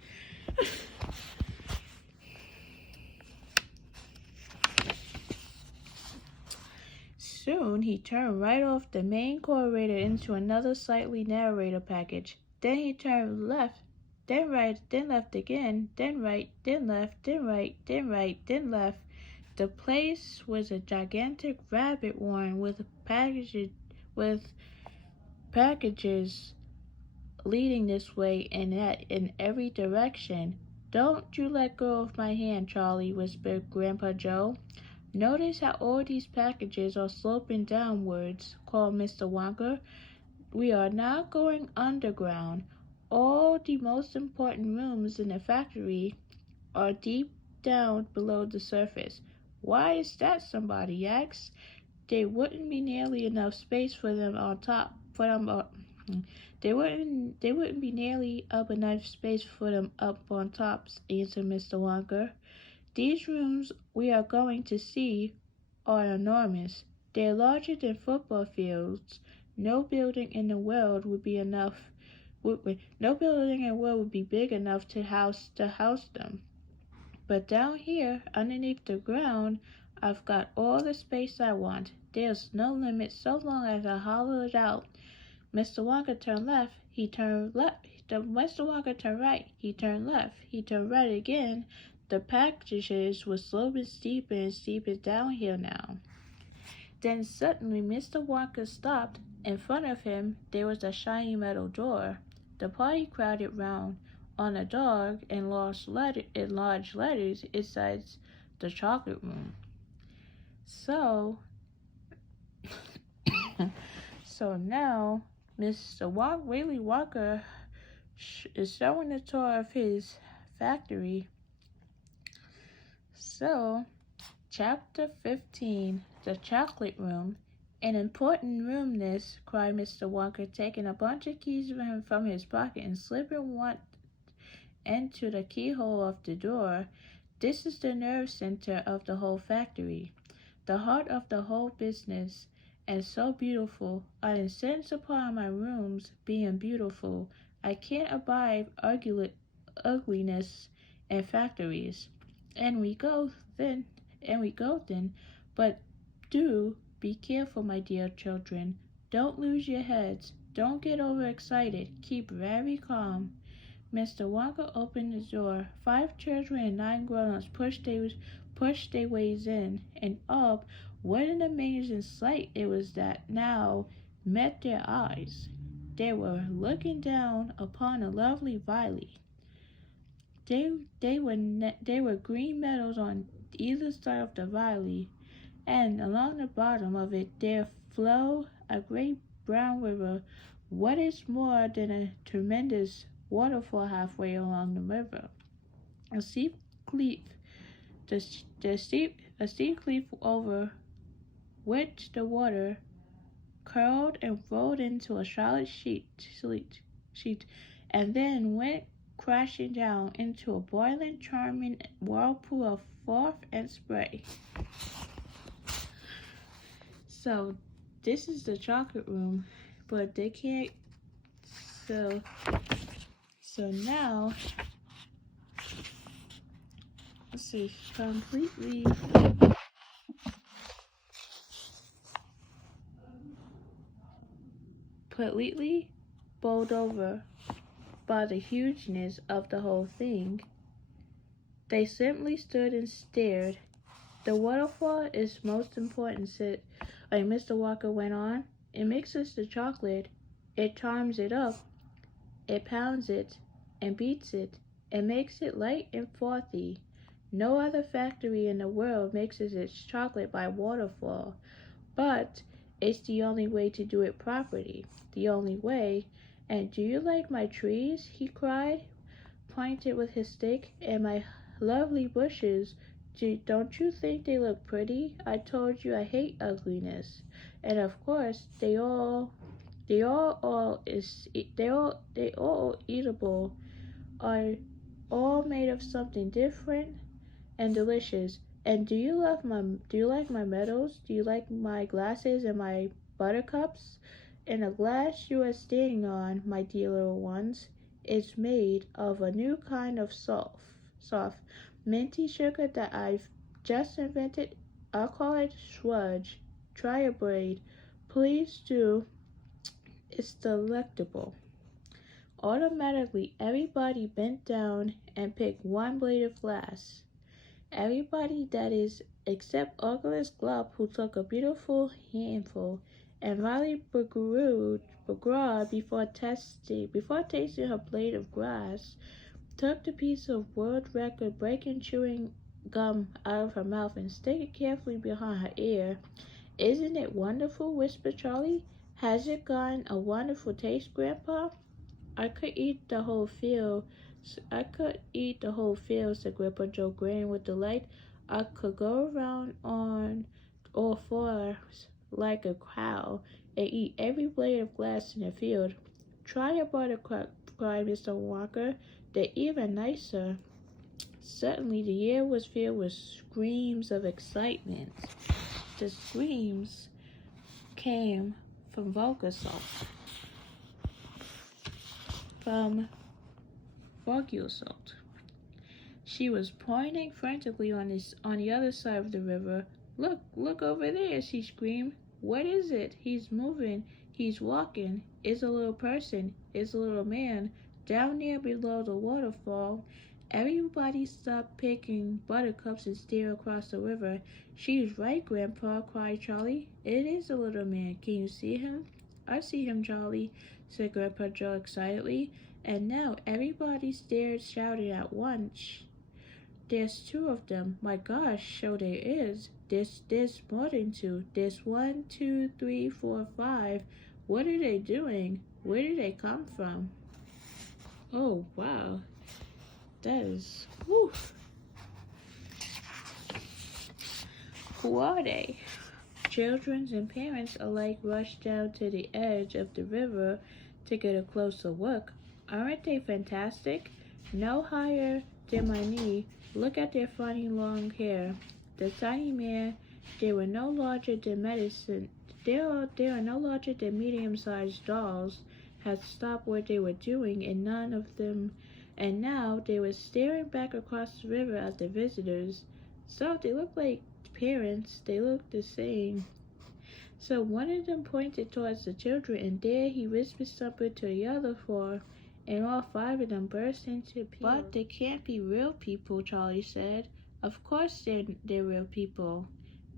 Soon he turned right off the main corridor into another slightly narrower passage. Then he turned left, then right, then left again, then right, then left, then right, then right, then left. The place was a gigantic rabbit warren with packages leading this way and that in every direction. Don't you let go of my hand, Charlie, whispered Grandpa Joe. Notice how all these packages are sloping downwards, called Mr. Wonka. We are now going underground. All the most important rooms in the factory are deep down below the surface. Why is that, somebody asks. There wouldn't be nearly enough space for them on top. For them, there wouldn't be nearly up enough space for them up on tops, answered Mr. Wonka. These rooms we are going to see are enormous. They're larger than football fields. No building in the world would be enough. No building in the world would be big enough to house them. But down here, underneath the ground, I've got all the space I want. There's no limit so long as I hollow it out. Mr. Wonka turned left, he turned left. Mr. Wonka turned right, he turned left, he turned right again. The passages were sloping steeper and steeper downhill now. Then suddenly Mr. Wonka stopped. In front of him there was a shiny metal door. The party crowded round. On a dog in large letters it says the chocolate room. So now Mr. Willy Wonka is showing a tour of his factory. So, Chapter 15, The Chocolate Room. An important room this, cried Mr. Wonka, taking a bunch of keys from his pocket and slipping one into the keyhole of the door. This is the nerve center of the whole factory, the heart of the whole business, and so beautiful. I insist upon my rooms being beautiful. I can't abide ugliness in factories. And we go then. But do be careful, my dear children. Don't lose your heads. Don't get overexcited. Keep very calm. Mr. Wonka opened the door. 5 children and 9 grown-ups pushed their ways in, and up. What an amazing sight it was that now met their eyes. They were looking down upon a lovely valley. They were green meadows on either side of the valley, and along the bottom of it there flowed a great brown river. What is more than a tremendous waterfall halfway along the river? A steep cliff, a steep cliff over which the water curled and rolled into a solid sheet, and then went crashing down into a boiling, charming whirlpool of froth and spray. So, this is the chocolate room, but they can't. So now, let's see, completely bowled over by the hugeness of the whole thing. They simply stood and stared. The waterfall is most important, Mr. Wonka went on. It mixes the chocolate, it charms it up, it pounds it, and beats it, and makes it light and frothy. No other factory in the world mixes its chocolate by waterfall, but it's the only way to do it properly. The only way. And do you like my trees? He cried, pointed with his stick, and my lovely bushes. Don't you think they look pretty? I told you I hate ugliness. And of course, they all eatable, are all made of something different and delicious. And do you like my medals? Do you like my glasses and my buttercups? And the glass you are standing on, my dear little ones, is made of a new kind of soft, minty sugar that I've just invented. I'll call it Swudge. Try a braid. Please do. It's delectable. Automatically, everybody bent down and picked one blade of glass. Everybody, that is, except Archelaus Glop, who took a beautiful handful, and Riley Begrud, before tasting her blade of grass, took the piece of world record breaking chewing gum out of her mouth and stuck it carefully behind her ear. Isn't it wonderful? Whispered Charlie. Has it got a wonderful taste, Grandpa? I could eat the whole field, I could eat the whole field, said Grandpa Joe, grinning with delight. I could go around on all fours like a cow and eat every blade of grass in the field. Try a buttercup, cried Mr. Walker. They're even nicer. Suddenly the air was filled with screams of excitement. The screams came from Volgasalt, from Vogelsalt. She was pointing frantically on the other side of the river. Look over there, she screamed. What is it? He's moving. He's walking. It's a little person. It's a little man. Down there below the waterfall. Everybody stopped picking buttercups and stared across the river. She's right, Grandpa, cried Charlie. It is a little man. Can you see him? I see him, Charlie, said Grandpa Joe excitedly. And now everybody stared, shouting at once. There's two of them. My gosh, so there is. There's more than two. There's 1, 2, 3, 4, 5. What are they doing? Where did they come from? Oh, wow. That is... Whew. Who are they? Children and parents alike rushed down to the edge of the river to get a closer look. Aren't they fantastic? No higher than my knee. Look at their funny long hair. The tiny man, they were no larger than medicine. They are no larger than medium-sized dolls, had stopped what they were doing, and now they were staring back across the river at the visitors. So they looked like parents. They looked the same. So one of them pointed towards the children, and there he whispered something to the other four, and all 5 of them burst into tears. But they can't be real people, Charlie said. Of course they're real people,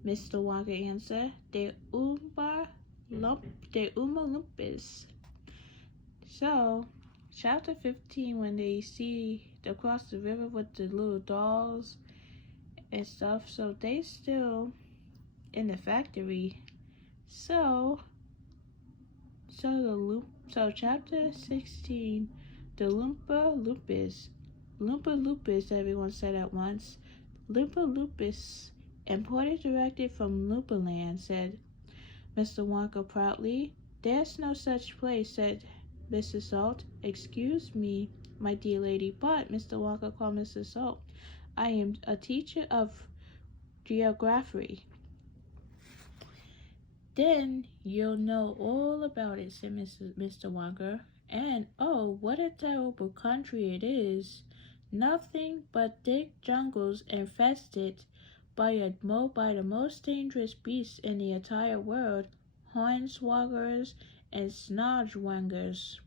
Mr. Walker answered. They're Oompa Loompas. So, chapter 15, when they see across the river with the little dolls and stuff, so they still in the factory. So chapter 16, the Loompa Loompas. Loompa Loompas, everyone said at once. Loompa Loompas, imported directly from Loopaland, said Mr. Wonka proudly. There's no such place, said Mrs. Salt. Excuse me, my dear lady, but Mr. Wonka called Mrs. Salt. I am a teacher of geography. Then you'll know all about it, said Mr. Wonka. And oh, what a terrible country it is. Nothing but thick jungles infested by the most dangerous beasts in the entire world, hornswoggers and snodgewangers.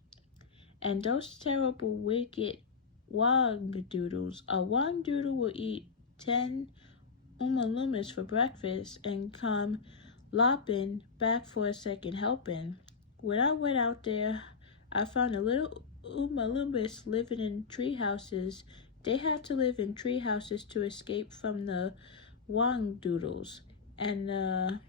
And those terrible wicked wogdoodles. A wogdoodle will eat 10 umalumas for breakfast and come lopping back for a second helping. When I went out there, I found the little umalumas living in tree houses. They had to live in tree houses to escape from the wogdoodles and the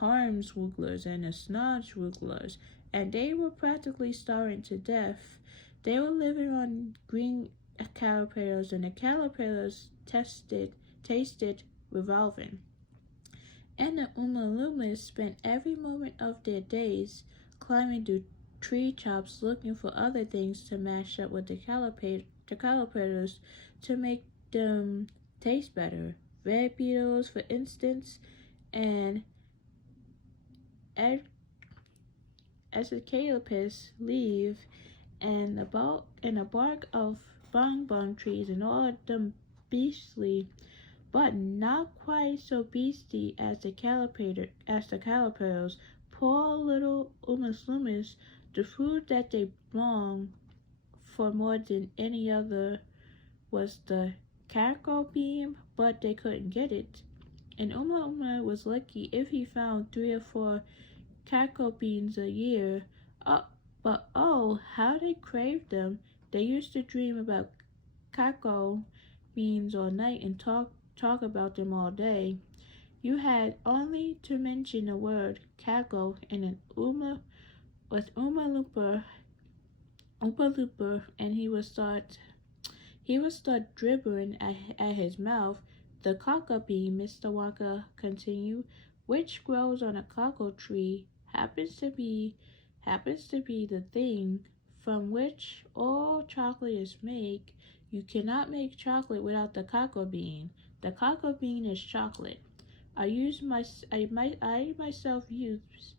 hornswogglers and the snodgewogglers, and they were practically starving to death. They were living on green caterpillars, and the caterpillars tasted revolving. And the umalumas spent every moment of their days climbing through tree tops looking for other things to mash up with the caterpillars to make them taste better. Red beetles, for instance, and Asclepias leaf, and the bark of bonbon trees, and all of them beastly, but not quite so beastly as the caterpillars. Poor little umalumas, the food that they longed for more than any other was the cacao bean, but they couldn't get it. And Uma was lucky if he found 3 or 4 cacao beans a year. But oh, how they craved them. They used to dream about cacao beans all night and talk about them all day. You had only to mention the word cacao and an Oompa Loompa, and he would start He would start dribbling at his mouth. The cocoa bean, Mr. Walker continued, which grows on a cocoa tree, happens to be the thing from which all chocolate is made. You cannot make chocolate without the cocoa bean. The cocoa bean is chocolate. I myself use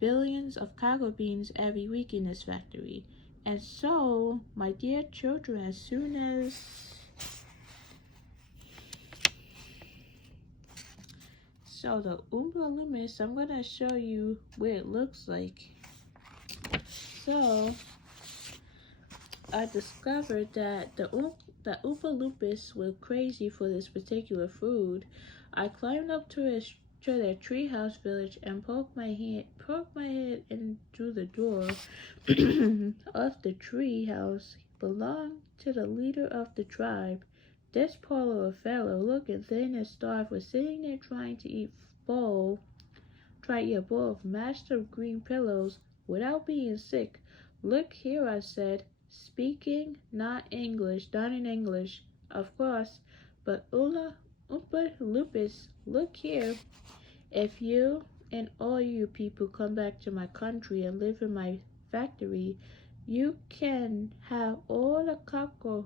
billions of cocoa beans every week in this factory. And so, my dear children, as soon as the Oompa Loompas, I'm gonna show you what it looks like. So, I discovered that the Oompa Loompas were crazy for this particular food. I climbed up to their treehouse village and poked my head in through the door of the treehouse. Belonged to the leader of the tribe. This poor little fellow, looking thin and starved, was sitting there trying to eat a bowl of mashed up green pillows without being sick. Look here, I said, speaking not in English, of course, but Oompa Loompas, look here. If you and all you people come back to my country and live in my factory, you can have all the cocoa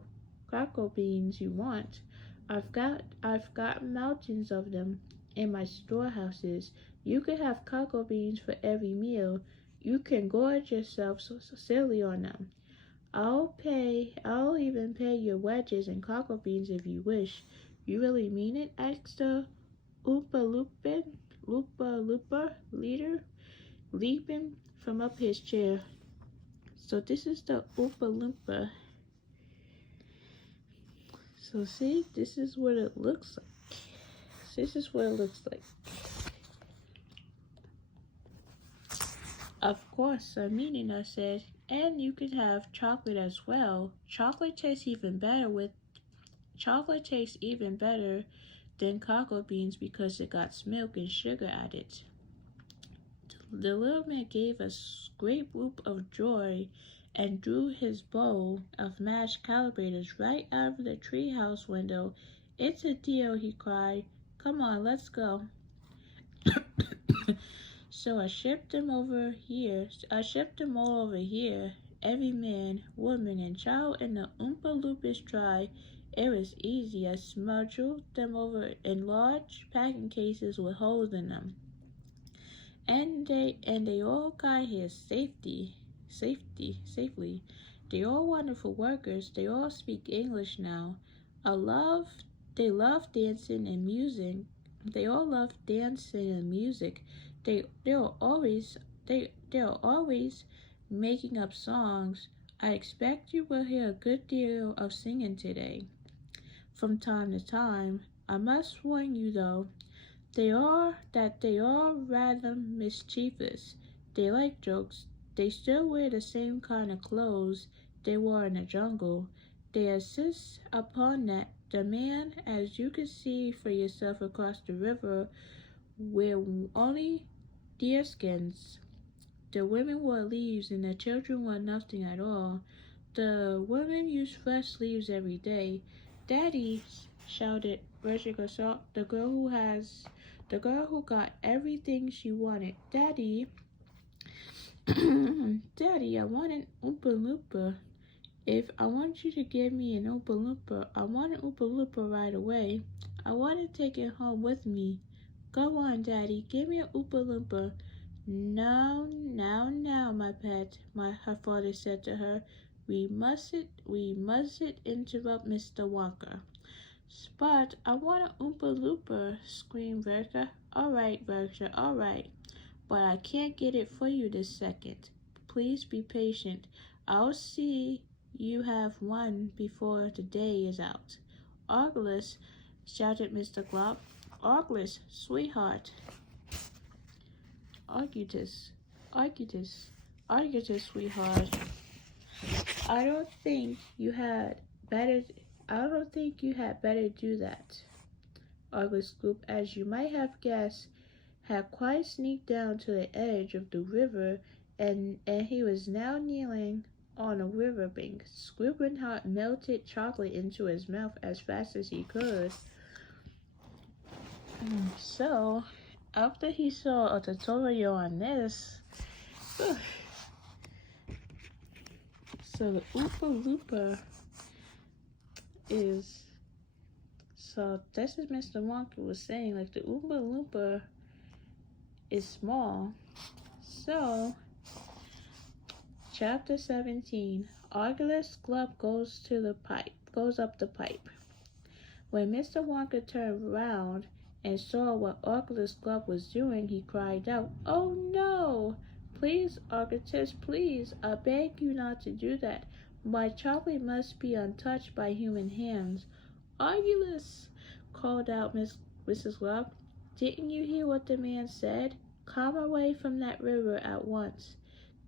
beans you want. I've got mountains of them in my storehouses. You can have cocoa beans for every meal. You can gorge yourself so silly on them. I'll even pay your wages in cocoa beans if you wish. You really mean it? Asked the Oompa Loompa leader, leaping from up his chair. So this is the Oompa Loompa. So see, this is what it looks like. Of course, I mean it, I said. And you can have chocolate as well. Chocolate tastes even better than cocoa beans because it got milk and sugar added. The little man gave a great whoop of joy and drew his bowl of mashed calibrators right out of the treehouse window. It's a deal, he cried. Come on, let's go. So I shipped them all over here. Every man, woman, and child in the Oompa Loompas tribe. It was easy. I smuggled them over in large packing cases with holes in them. And they all got here safely. They all wonderful workers. They all speak English now. They love dancing and music. They all love dancing and music. They're always making up songs. I expect you will hear a good deal of singing today. From time to time. I must warn you though, they are rather mischievous. They like jokes. They still wear the same kind of clothes they wore in the jungle. They insist upon that the man, as you can see for yourself across the river, wear only deerskins. The women wore leaves and the children wore nothing at all. The women use fresh leaves every day. Daddy, shouted Rachel, the girl who got everything she wanted. Daddy, Daddy, I want an Oompa Loompa. If I want you to give me an Oompa Loompa, I want an Oompa Loompa right away. I want to take it home with me. Go on, Daddy, give me an Oompa Loompa. No, now, my pet, her father said to her. We mustn't interrupt Mr. Walker. But I want an Oompa Loompa, screamed Verka. All right, Verka, all right. But I can't get it for you this second. Please be patient. I'll see you have one before the day is out. Arglist, shouted Mr. Glop. Arglist, sweetheart. Argutus, sweetheart. I don't think you had better do that. Argus Scoop, as you might have guessed, had quite sneaked down to the edge of the river, and he was now kneeling on a riverbank, scooping hot melted chocolate into his mouth as fast as he could. So, after he saw a tutorial on this, so the Oompa Loompa is, so this is Mr. Wonka was saying, like the Oompa Loompa is small. So, chapter 17, Argylus Glub goes up the pipe. When Mr. Wonka turned round and saw what Argylus Glub was doing, he cried out, "Oh no! Please, Archytas, please, I beg you not to do that. My chocolate must be untouched by human hands." "Argylus!" called out Mrs. Glub. "Didn't you hear what the man said? Come away from that river at once."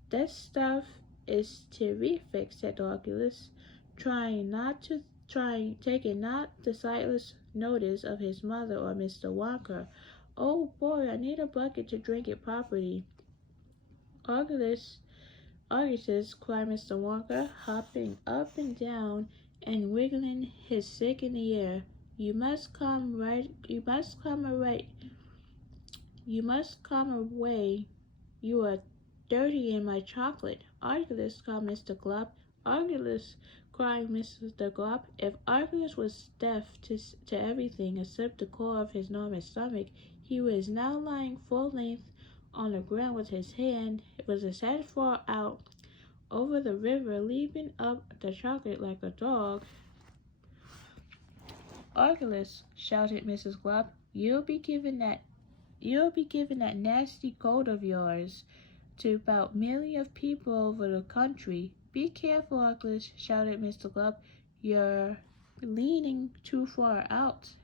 "This stuff is terrific," said Argylus, taking not the slightest notice of his mother or Mr. Wonka. "Oh boy, I need a bucket to drink it properly." "Argylus, Argylus," cried Mr. Wonka, hopping up and down and wiggling his stick in the air. You must come away. You are dirty in my chocolate." "Argylus," called Mr. Glub. "Argylus," cried Mr. Glub. If Argylus was deaf to everything except the core of his enormous stomach, he was now lying full length on the ground with his head far out over the river, leaping up the chocolate like a dog. "Argylus," shouted Mrs. Glub, you'll be giving that nasty coat of yours to about millions of people over the country." "Be careful, Argylus," shouted Mr. Glub. "You're leaning too far out."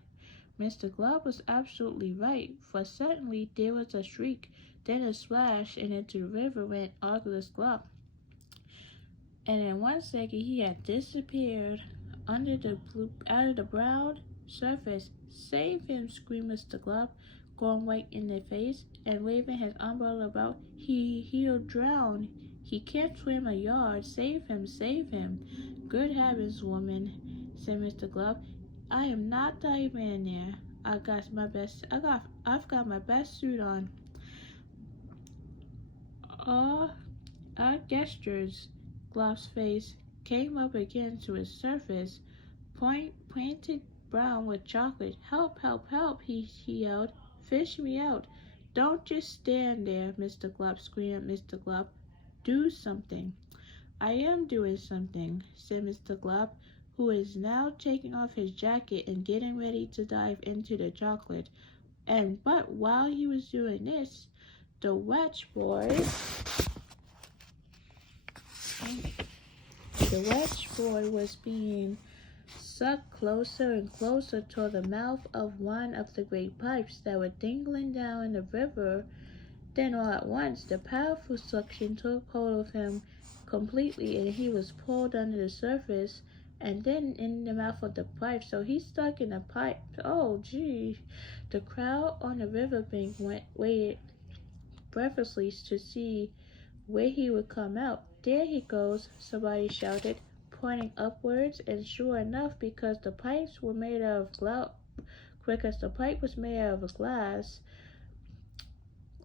Mr. Glub was absolutely right, for suddenly there was a shriek, then a splash, and into the river went Argylus Glub. And in 1 second he had disappeared out of the brown surface. "Save him!" screamed Mr. Glub, going white in the face and waving his umbrella about. He'll drown. He can't swim a yard. Save him! Save him!" "Good heavens, woman," said Mr. Glub. "I am not diving in there. I've got my best suit on." Our gestures. Glub's face came up again to its surface, painted brown with chocolate. "Help, help, help," he yelled. "Fish me out." "Don't just stand there, Mr. Glub," screamed Mr. Glub. "Do something." "I am doing something," said Mr. Glub, who was now taking off his jacket and getting ready to dive into the chocolate. But while he was doing this, the Wedge Boy was being sucked closer and closer toward the mouth of one of the great pipes that were dangling down in the river. Then all at once the powerful suction took hold of him completely, and he was pulled under the surface and then in the mouth of the pipe. So he's stuck in the pipe. Oh gee. The crowd on the riverbank waited breathlessly to see where he would come out. "There he goes," somebody shouted, pointing upwards, and sure enough, because the pipe was made out of glass,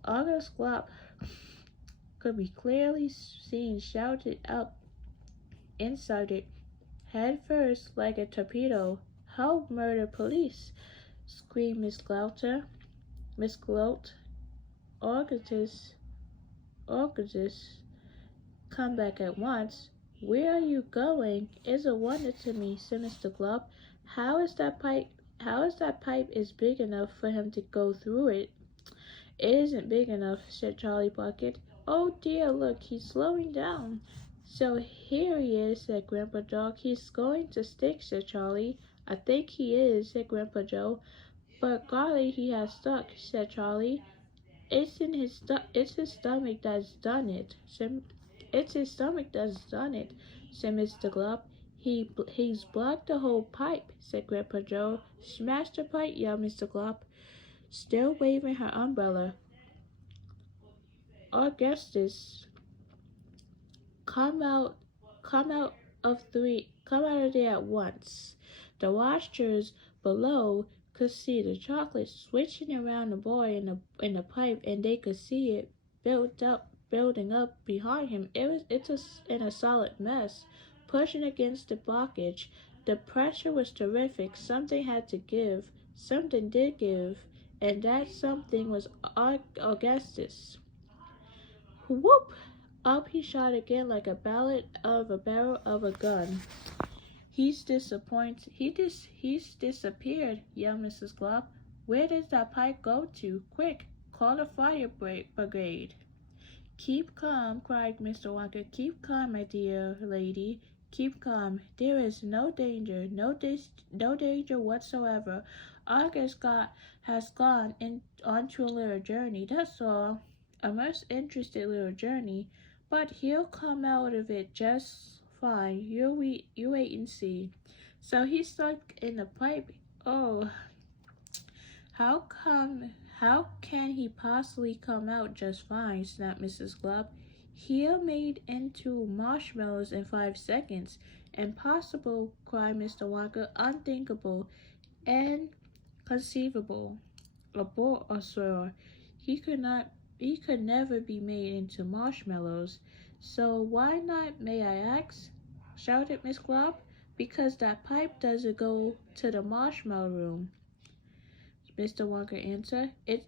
Argylus Glub could be clearly seen shouted up inside it, head first, like a torpedo. "Help, murder police!" screamed Miss Glout. "Argylus, come back at once." "Where are you going? It's a wonder to me," said Mr. Glub. How is that pipe is big enough for him to go through it?" "It isn't big enough," said Charlie Bucket. "Oh dear, look, he's slowing down." "So here he is," said Grandpa Dog. "He's going to stick," said Charlie. "I think he is," said Grandpa Joe. "But golly, he has stuck," said Charlie. It's his stomach that's done it," said Mr. Glub. He's blocked the whole pipe," said Grandpa Joe. "Smash the pipe," yelled Mr. Glub, still waving her umbrella. "Augustus, come out Come out of there at once." The watchers below could see the chocolate switching around the boy in the pipe, and they could see it building up behind him. In a solid mess, pushing against the blockage. The pressure was terrific. Something had to give. Something did give, and that something was Augustus. Whoop! Up he shot again like a ballad of a barrel of a gun. He's disappointed. He's disappeared, yelled Mrs. Glop. Where does that pipe go to? Quick, call the fire brigade. Keep calm, cried Mr. Wonka. Keep calm, my dear lady. Keep calm. There is no danger, no danger whatsoever. August has gone on to a little journey, that's all. A most interesting little journey, but he'll come out of it just fine. You wait and see. So he's stuck in the pipe. Oh, how can he possibly come out just fine? Snapped Mrs. Glop. He'll made into marshmallows in 5 seconds. Impossible, cried Mr. Wonka. Unthinkable. Inconceivable. Sir. He could never be made into marshmallows. So why not, may I ask? Shouted Miss Glop. Because that pipe doesn't go to the marshmallow room, Mr. Wonka answered. It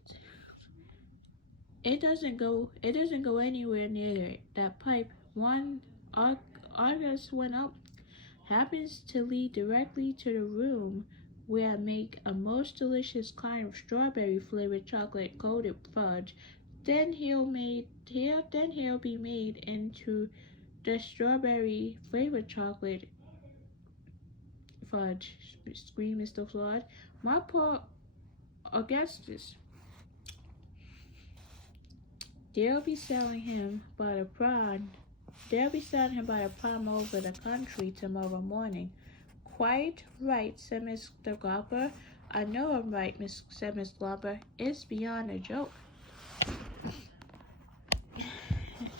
doesn't go anywhere near that pipe. One August went up happens to lead directly to the room where I make a most delicious kind of strawberry flavored chocolate coated fudge. Then he'll be made into the strawberry flavored chocolate fudge, screamed Mr. Flood. My poor Augustus. They'll be selling him by the prime over the country tomorrow morning. Quite right, said Mr. Glopper. I know I'm right, said Miss Glopper. It's beyond a joke.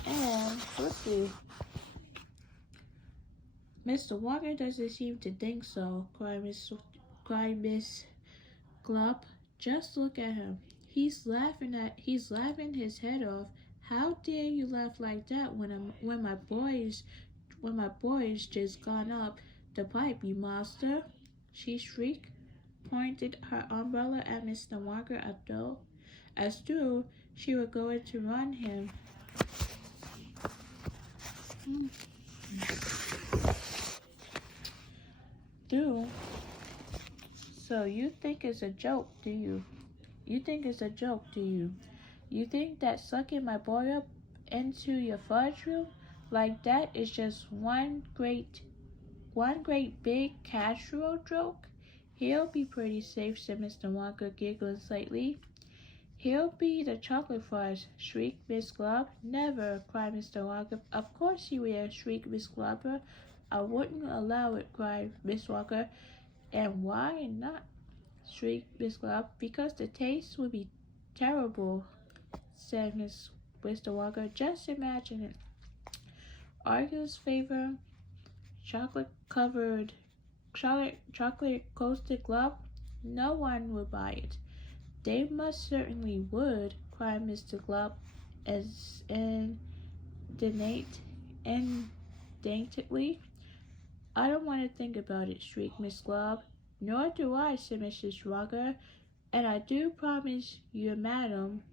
And let's see. Mr. Wonka doesn't seem to think so, cried Miss Glop. Just look at him. He's laughing his head off. How dare you laugh like that when my boy's just gone up the pipe, you monster? She shrieked, pointed her umbrella at Mr. Wonka as though she were going to run him. So you think it's a joke, do you? You think that sucking my boy up into your fudge room like that is just one great big casserole joke? He'll be pretty safe, said Mr. Wonka, giggling slightly. He'll be the chocolate fudge, shrieked Miss Glop. Never, cried Mr. Wonka. Of course he will, shrieked Miss Glopper. I wouldn't allow it, cried Miss Wonka. And why not? Shrieked Miss Glop. Because the taste would be terrible, said Mr. Wonka. Just imagine it. Argus favor chocolate coated glop? No one would buy it. They most certainly would, cried Mr. Glop as indignantly. I don't want to think about it, shrieked Miss Glop. Nor do I, said Mrs. Wonka, and I do promise you, madam,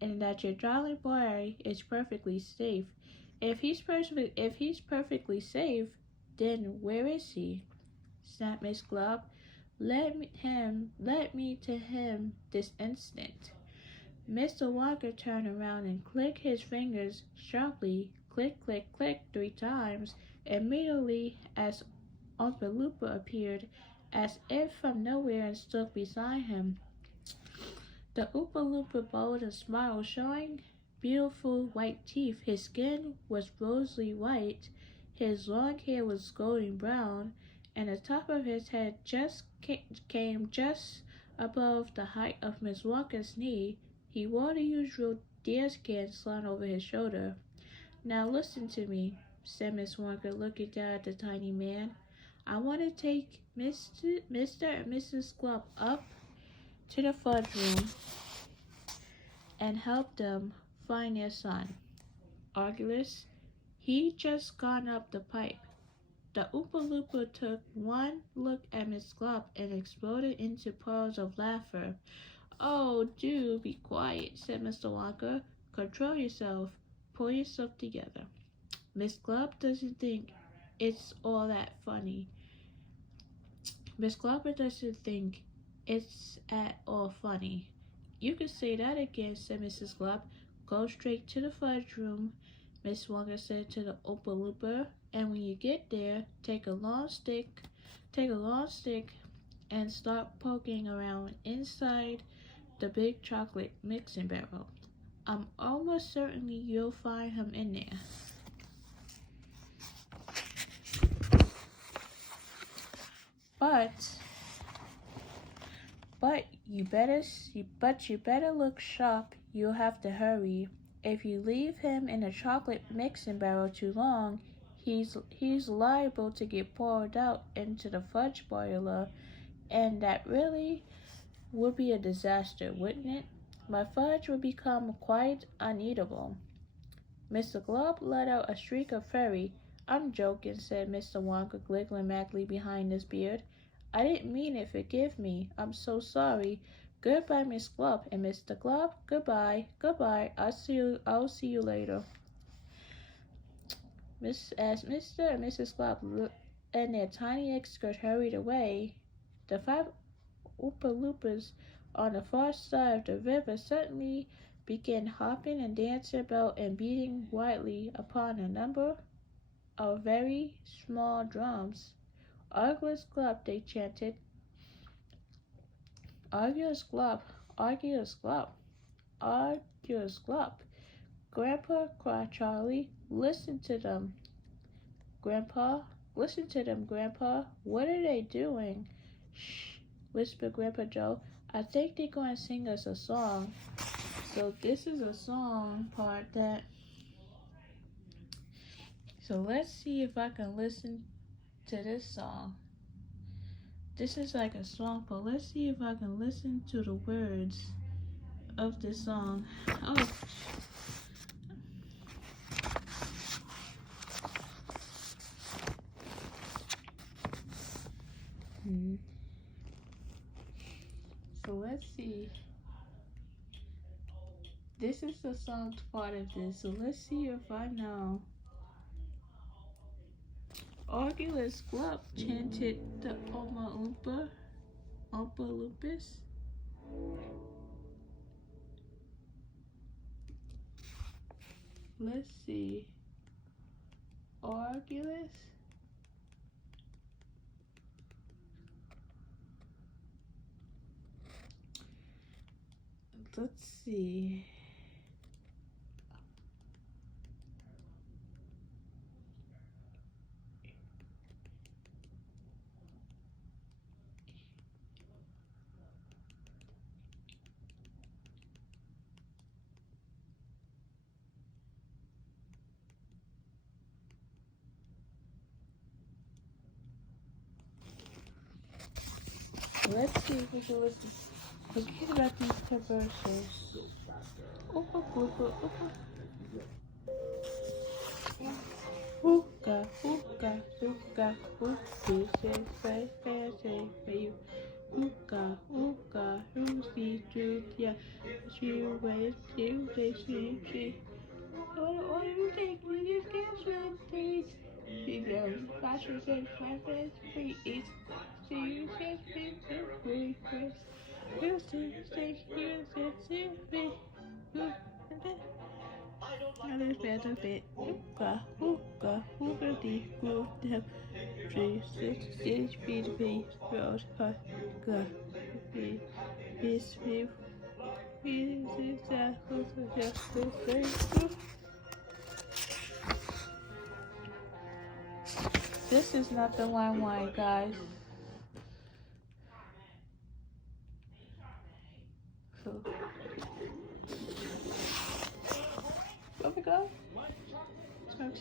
and that your darling boy is perfectly safe. If he's perfectly safe, then where is he? Snapped Miss Glop. Let me to him this instant. Mr. Wonka turned around and clicked his fingers sharply, click, click, click 3 times. Immediately, as Oompa Loompa appeared, as if from nowhere, and stood beside him. The Oompa Loompa bowed and smiled, showing beautiful white teeth. His skin was rosy white, his long hair was golden brown, and the top of his head came just above the height of Miss Wonka's knee. He wore the usual deerskin slung over his shoulder. Now listen to me. said Miss Wonka, looking down at the tiny man. "I want to take Mr. and Mrs. Glub up to the fudge room and help them find their son, Argus. He just gone up the pipe." The Oompa Loompa took one look at Miss Glub and exploded into pearls of laughter. "Oh, do be quiet," said Mr. Wonka. "Control yourself. Pull yourself together. Miss Glub doesn't think it's all that funny. Miss Glubber doesn't think it's at all funny." "You can say that again," said Mrs. Glub. "Go straight to the fudge room," Miss Wonka said to the Oompa Loompa, "and when you get there, take a long stick and start poking around inside the big chocolate mixing barrel. I'm almost certain you'll find him in there." But you better look sharp. You'll have to hurry. If you leave him in the chocolate mixing barrel too long, he's liable to get poured out into the fudge boiler, and that really would be a disaster, wouldn't it? My fudge would become quite uneatable." Mr. Glub let out a shriek of fury. "I'm joking," said Mr. Wonka, giggling madly behind his beard. "I didn't mean it. Forgive me. I'm so sorry. Goodbye, Miss Glub, and Mr. Glub. Goodbye. Goodbye. I'll see you later." As Mr. and Mrs. Glub and their tiny escort hurried away, the 5 Oompa Loompas on the far side of the river suddenly began hopping and dancing about and beating wildly upon a number of very small drums. "Argus Glub," they chanted. "Argus Glub, Argus Glub, Argus Glub." "Grandpa," cried Charlie, "listen to them, Grandpa. Listen to them, Grandpa. What are they doing?" "Shh," whispered Grandpa Joe. "I think they're going to sing us a song." So this is a song part that... So let's see if I can listen to this song. This is like a song, but let's see if I can listen to the words of this song. Oh. So let's see. This is the song part of this, so let's see if I know. "Argus Glub," chanted the Oompa Loompas. Let's see. Argus. Let's see. Let's see if we can listen. Forget about these commercials. Oompa Loompa, Oompa. Hookah, hookah, hookah, hookah, says fancy for you. Hookah, hookah, who's the truth? Yeah, you wait, you say, what do you think? When you get your face, you know, fashion says my face free is. So you said free, Chris. You say, you said, free. Others better fit. Hookah, hookah, hookah, the good have 3 6 feet face road hookah. This view is exactly just the same. This is not the limelight, guys. So, where we go? Let's go.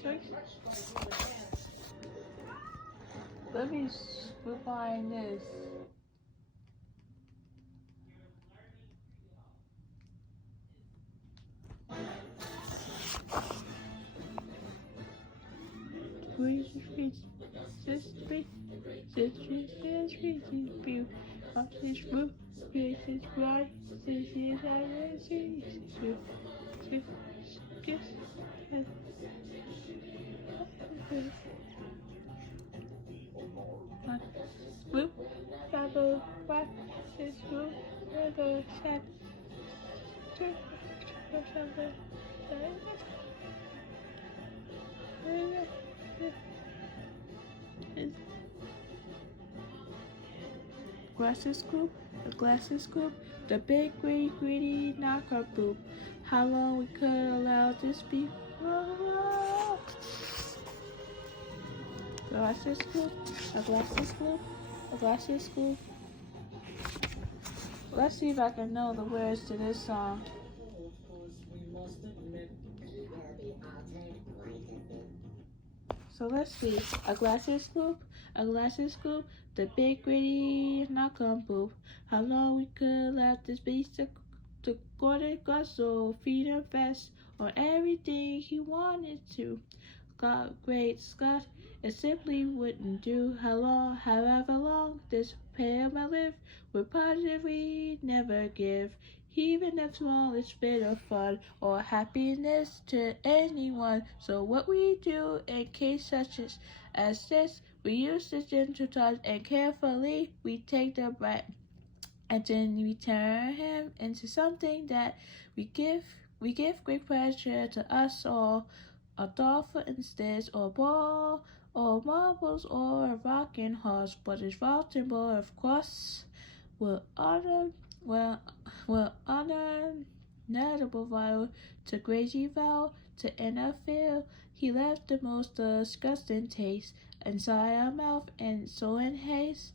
Let me find this. Swoop, double, what is swoop, double, set, glasses group, the glasses group, the big greedy knocker boop. How long we could allow this be? Glasses group, a glasses group, a glasses group. Let's see if I can know the words to this song. So let's see. A glasses group, the big gritty knock on boop. How long we could let this beast to go to guzzle, feed him fast on everything he wanted to. God, great Scott, it simply wouldn't do. However long this pair may live, would positively never give, even the smallest bit of fun or happiness to anyone. So what we do in case such as this, we use the gentle touch and carefully we take the breath, and then we turn him into something that we give great pleasure to us all. A doll, for instance, or a ball, or marbles, or a rocking horse. But his Baltimore, of course, will honor notable vital to Crazy Val to NFL. He left the most disgusting taste inside our mouth, and so in haste,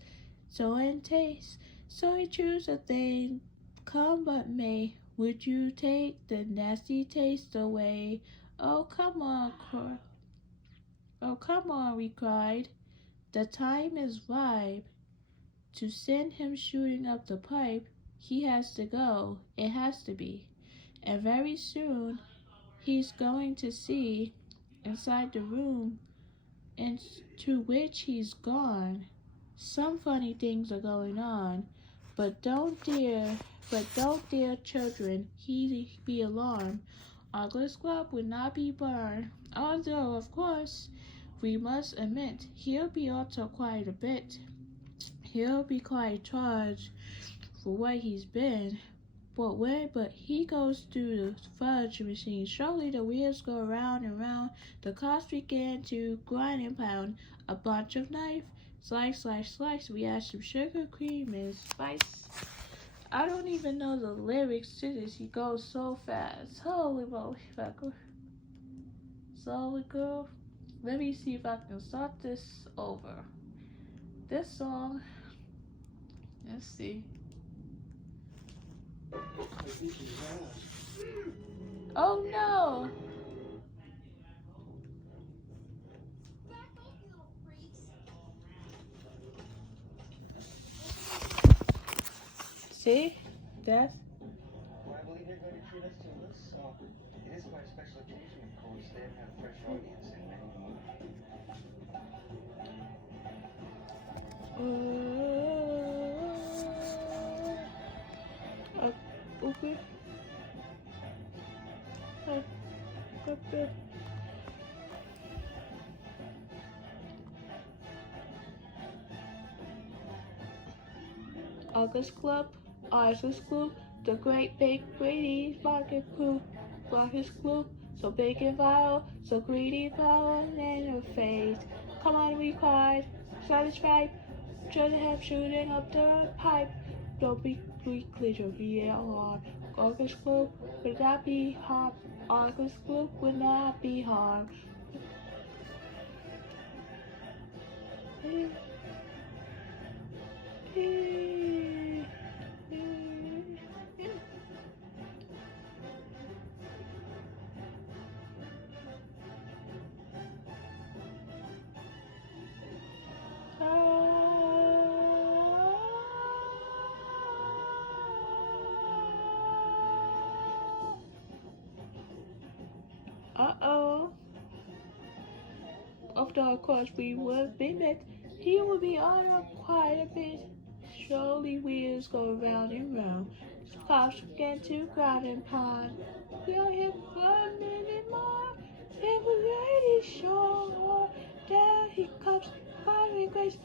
so in taste. So he chose a thing, come but may. Would you take the nasty taste away? Oh, come on, we cried. The time is ripe to send him shooting up the pipe. He has to go, it has to be. And very soon, he's going to see inside the room into which he's gone. Some funny things are going on, but don't dear children heed be alarmed. August Club will not be burned, although of course we must admit he'll be altered quite a bit. He'll be quite charged for what he's been. But he goes through the fudge machine. Surely the wheels go round and round. The cars begin to grind and pound. A bunch of knife, slice. We add some sugar, cream, and spice. I don't even know the lyrics to this. He goes so fast. Holy moly, so girl. Let me see if I can start this over. This song. Let's see. Oh no! See? That's. Well, I believe they're going to treat us to this, so it is quite a special occasion, of course. They have a fresh audience in many movies. Okay. Okay. August Club, the Great Big Greedy Market Crew, August Club, so big and vile, so greedy, vile, and her face. Come on, we cried, satisfied, try to have shooting up the pipe. Don't be quickly to be alarmed. August Club would not be harmed. August Club would not be harmed. Uh-oh. Although, of course, we would be met, he will be on up quite a bit. Slowly wheels go round and round. Cops begin to ground and pond. We'll hit for a minute more. And we're ready, sure. There he comes, firing grace.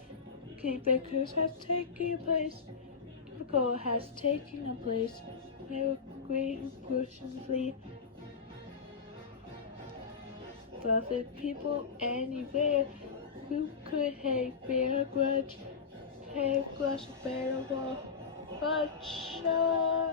King Bakers has taken place. Miracle has taken place. Miracle great unfortunately. But the people anywhere who could have bear a grudge, have grudge bearable, but shut.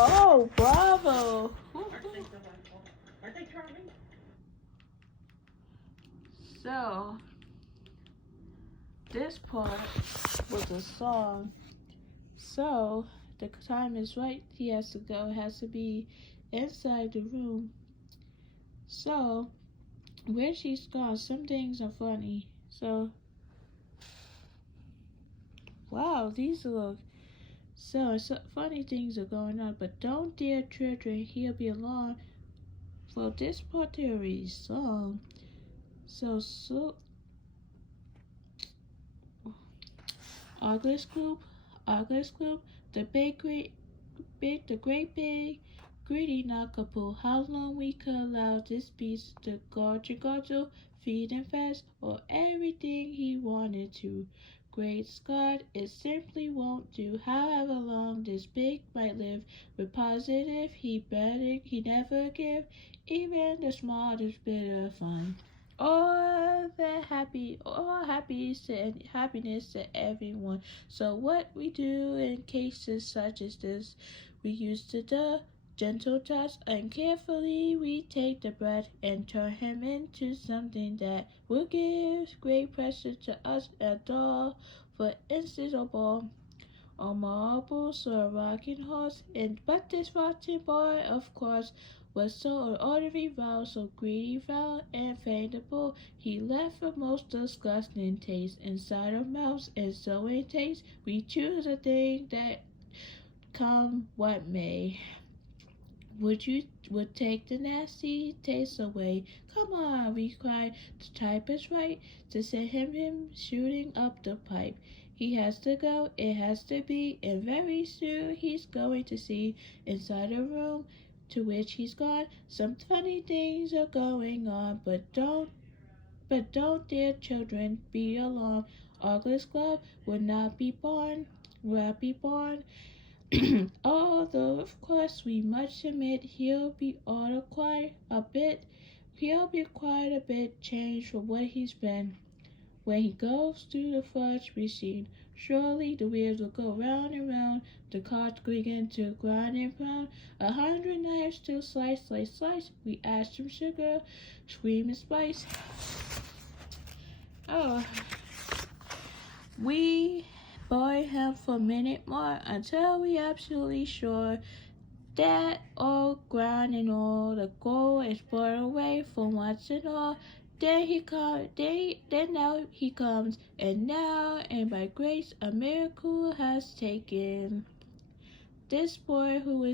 Oh, bravo! Aren't they charming? So, this part was a song. So, the time is right. He has to go. Has to be inside the room. So, where she's gone, some things are funny. So, wow, these look. So funny things are going on, but don't dare children, he'll be along. Well, this part there is song. So, August Group, the great big, greedy knucklepull. How long we could allow this beast to guard feed and fast, or everything he wanted to. Great Scott, it simply won't do. However long this big might live, we're positive he never give even the smallest bit of fun. All happiness to everyone. So what we do in cases such as this, we use the gentle touch, and carefully we take the bread and turn him into something that will give great pleasure to us. A doll, for instance, a ball, or marbles, or a rocking horse. But this rotten boy, of course, was so ordinary, foul, so greedy, foul, and faintable. He left a most disgusting taste inside our mouths, and so in taste we choose a thing that come what may. Would take the nasty taste away. Come on, we cried. The type is right to send him shooting up the pipe. He has to go, it has to be, and very soon he's going to see inside a room to which he's gone. Some funny things are going on, but don't dear children be alarmed. August Club will not be born. Although of course we must admit he'll be quite a bit changed from what he's been. When he goes through the fudge machine, surely the wheels will go round and round, the carts begin to grind and pound, 100 knives to slice. We add some sugar, scream and spice. Oh, we boil him for a minute more until we absolutely sure that all ground and all the gold is boiled away for once and all. Then now he comes, and now and by grace a miracle has taken. This boy who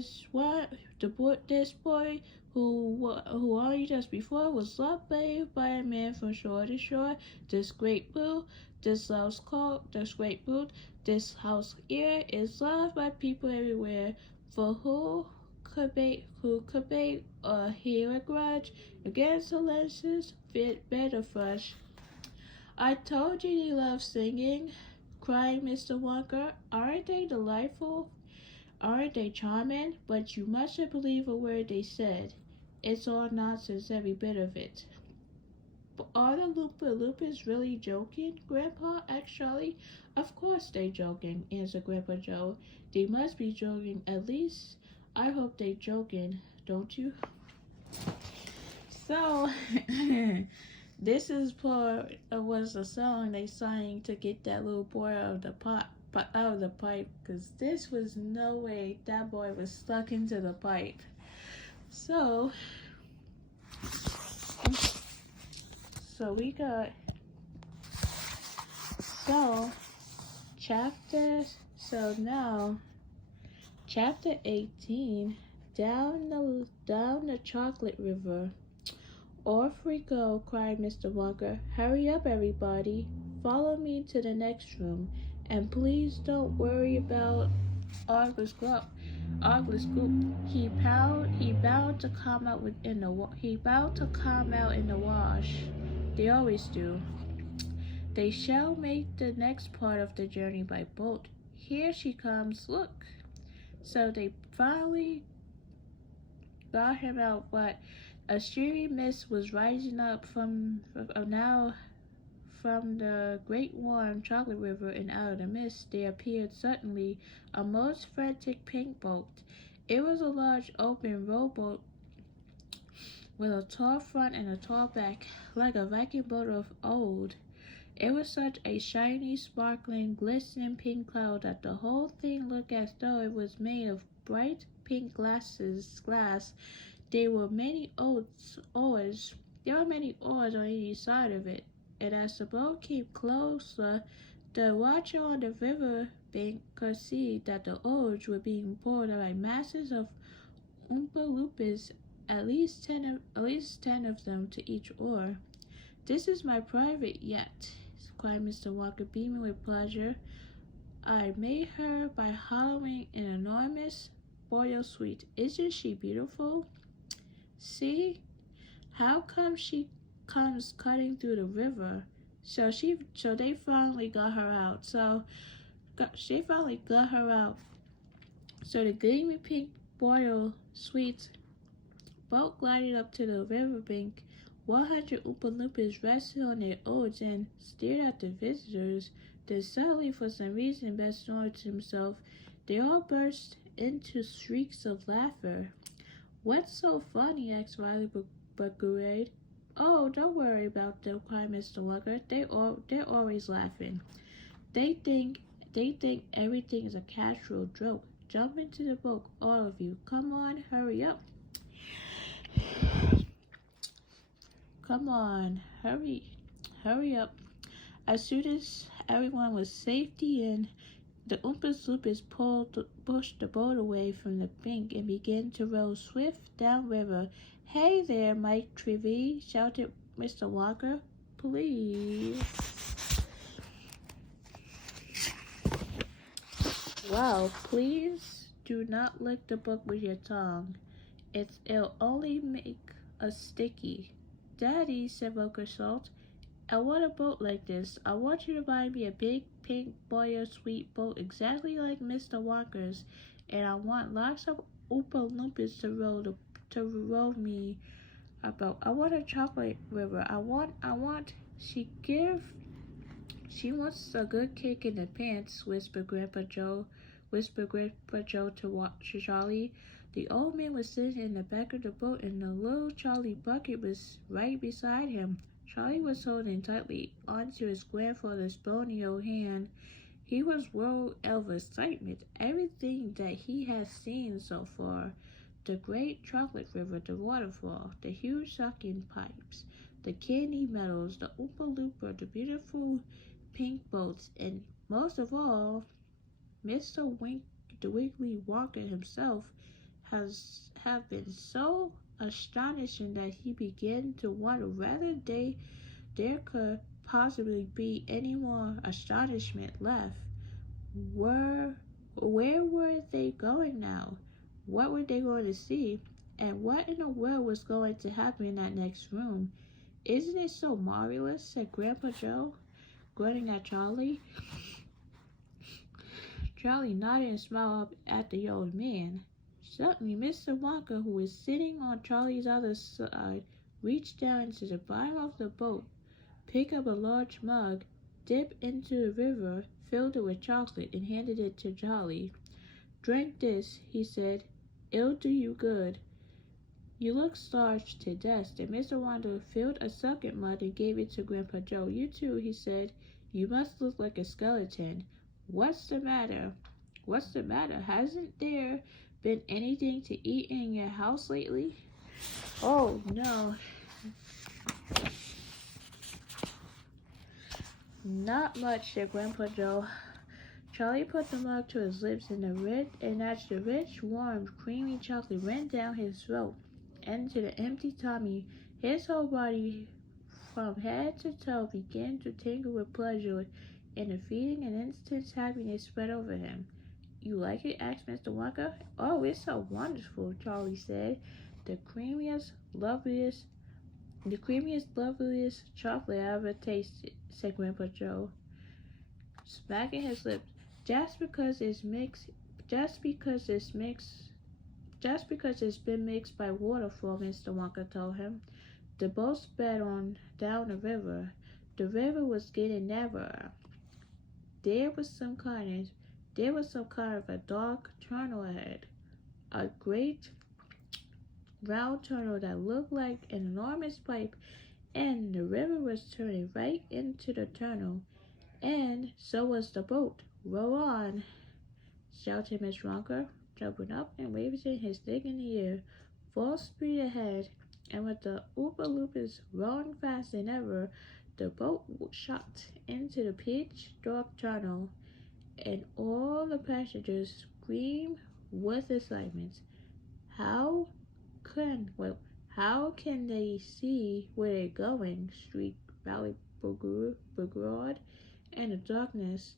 only just before was loved by a man from shore to shore. This great bull, this house here is loved by people everywhere. For who could be or hear a grudge against the lenses fit better fresh. I told you they love singing, cried Mr. Wonker. Aren't they delightful? Aren't they charming? But you mustn't believe a word they said. It's all nonsense, every bit of it. But are the Loompa Loompas really joking, Grandpa? Asked Charlie. Of course they're joking, answered Grandpa Joe. They must be joking, at least I hope they're joking, don't you? So, This is part was a song they sang to get that little boy out of the out of the pipe, because this was no way that boy was stuck into the pipe. So we got chapter now chapter 18, down the chocolate river. Off we go, cried Mr. Walker. Hurry up, everybody. Follow me to the next room, and please don't worry about Argus Group. He bowed to come out in the wash. They always do. They shall make the next part of the journey by boat. Here she comes, look. So they finally got him out, but a sheery mist was rising up from the great warm chocolate river, and out of the mist there appeared suddenly a most frantic pink boat. It was a large open rowboat with a tall front and a tall back, like a Viking boat of old. It was such a shiny, sparkling, glistening pink cloud that the whole thing looked as though it was made of bright pink glass. There were many oars on each side of it, and as the boat came closer, the watcher on the river bank could see that the oars were being pulled by masses of Oompa Loompas, at least 10 of them to each oar. This is my private yacht, cried Mr. Walker, beaming with pleasure. I made her by hollowing an enormous boil suite. Isn't she beautiful? See? How come she comes cutting through the river? So they finally got her out. So the gleaming pink boil suite boat glided up to the riverbank. 100 Oompa Loompas rested on their oars and stared at the visitors. Then suddenly, for some reason best known to himself, they all burst into shrieks of laughter. What's so funny? Asked Riley Buckarade. Oh, don't worry about them, cried Mr. Walker. They're always laughing. They think everything is a casual joke. Jump into the boat, all of you. Come on, hurry up. Come on, hurry up. As soon as everyone was safely in, the Oompa Loompas pushed the boat away from the bank and began to row swift downriver. Hey there, Mike Trivy, shouted Mr. Walker. Please. Wow, please do not lick the book with your tongue. It'll only make us sticky. Daddy, said Walker Salt, I want a boat like this. I want you to buy me a big pink boil sweet boat exactly like Mr. Walker's, and I want lots of Oompa Loompas to row me about. I want a chocolate river. I want. She wants a good kick in the pants, whispered Grandpa Joe to Charlie. The old man was sitting in the back of the boat, and the little Charlie bucket was right beside him. Charlie was holding tightly onto his grandfather's bony old hand. He was whirled out of excitement. Everything that he had seen so far, the great chocolate river, the waterfall, the huge sucking pipes, the candy meadows, the Oompa Loompa, the beautiful pink boats, and most of all, Mr. the Wiggly Walker himself have been so astonishing that he began to wonder whether there could possibly be any more astonishment left. Where were they going now? What were they going to see? And what in the world was going to happen in that next room? Isn't it so marvelous? Said Grandpa Joe, grinning at Charlie. Charlie nodded and smiled up at the old man. Suddenly, Mr. Walker, who was sitting on Charlie's other side, reached down into the bottom of the boat, picked up a large mug, dipped into the river, filled it with chocolate, and handed it to Charlie. Drink this, he said. It'll do you good. You look starched to death. And Mr. Wonder filled a second mud and gave it to Grandpa Joe. You too, he said. You must look like a skeleton. What's the matter? What's the matter? Hasn't there been anything to eat in your house lately? Oh, no. Not much, said Grandpa Joe. Charlie put the mug to his lips, and as the rich, warm, creamy chocolate ran down his throat into the empty tummy, his whole body from head to toe began to tingle with pleasure, and a feeling and instant happiness spread over him. You like it? Asked Mr. Wonka. Oh, it's so wonderful, Charlie said. The creamiest, loveliest chocolate I ever tasted, said Grandpa Joe, smacking his lips. Just because it's been mixed by waterfall, Mr. Wonka told him. The boat sped on down the river. The river was getting narrower. There was some kind of a dark tunnel ahead. A great round tunnel that looked like an enormous pipe, and the river was turning right into the tunnel, and so was the boat. Row on, shouted Miss Wonka, jumping up and waving his stick in the air. Full speed ahead, and with the Oompa Loompas rowing faster than ever, the boat shot into the pitch-dark tunnel, and all the passengers screamed with excitement. How can they see where they're going? Shrieked Valley Brigade in the darkness.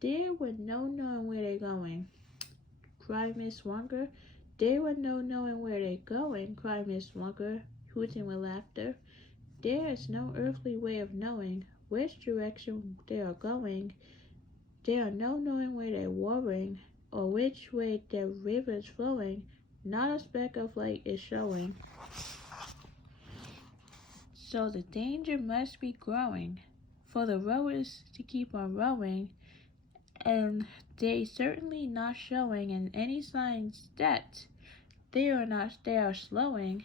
There was no knowing where they're going, cried Miss Wonka. There was no knowing where they're going, cried Miss Wonka, hooting with laughter. There is no earthly way of knowing which direction they are going. There are no knowing where they're warring, or which way the river is flowing. Not a speck of light is showing. So the danger must be growing for the rowers to keep on rowing, and they certainly not showing any signs that they are slowing.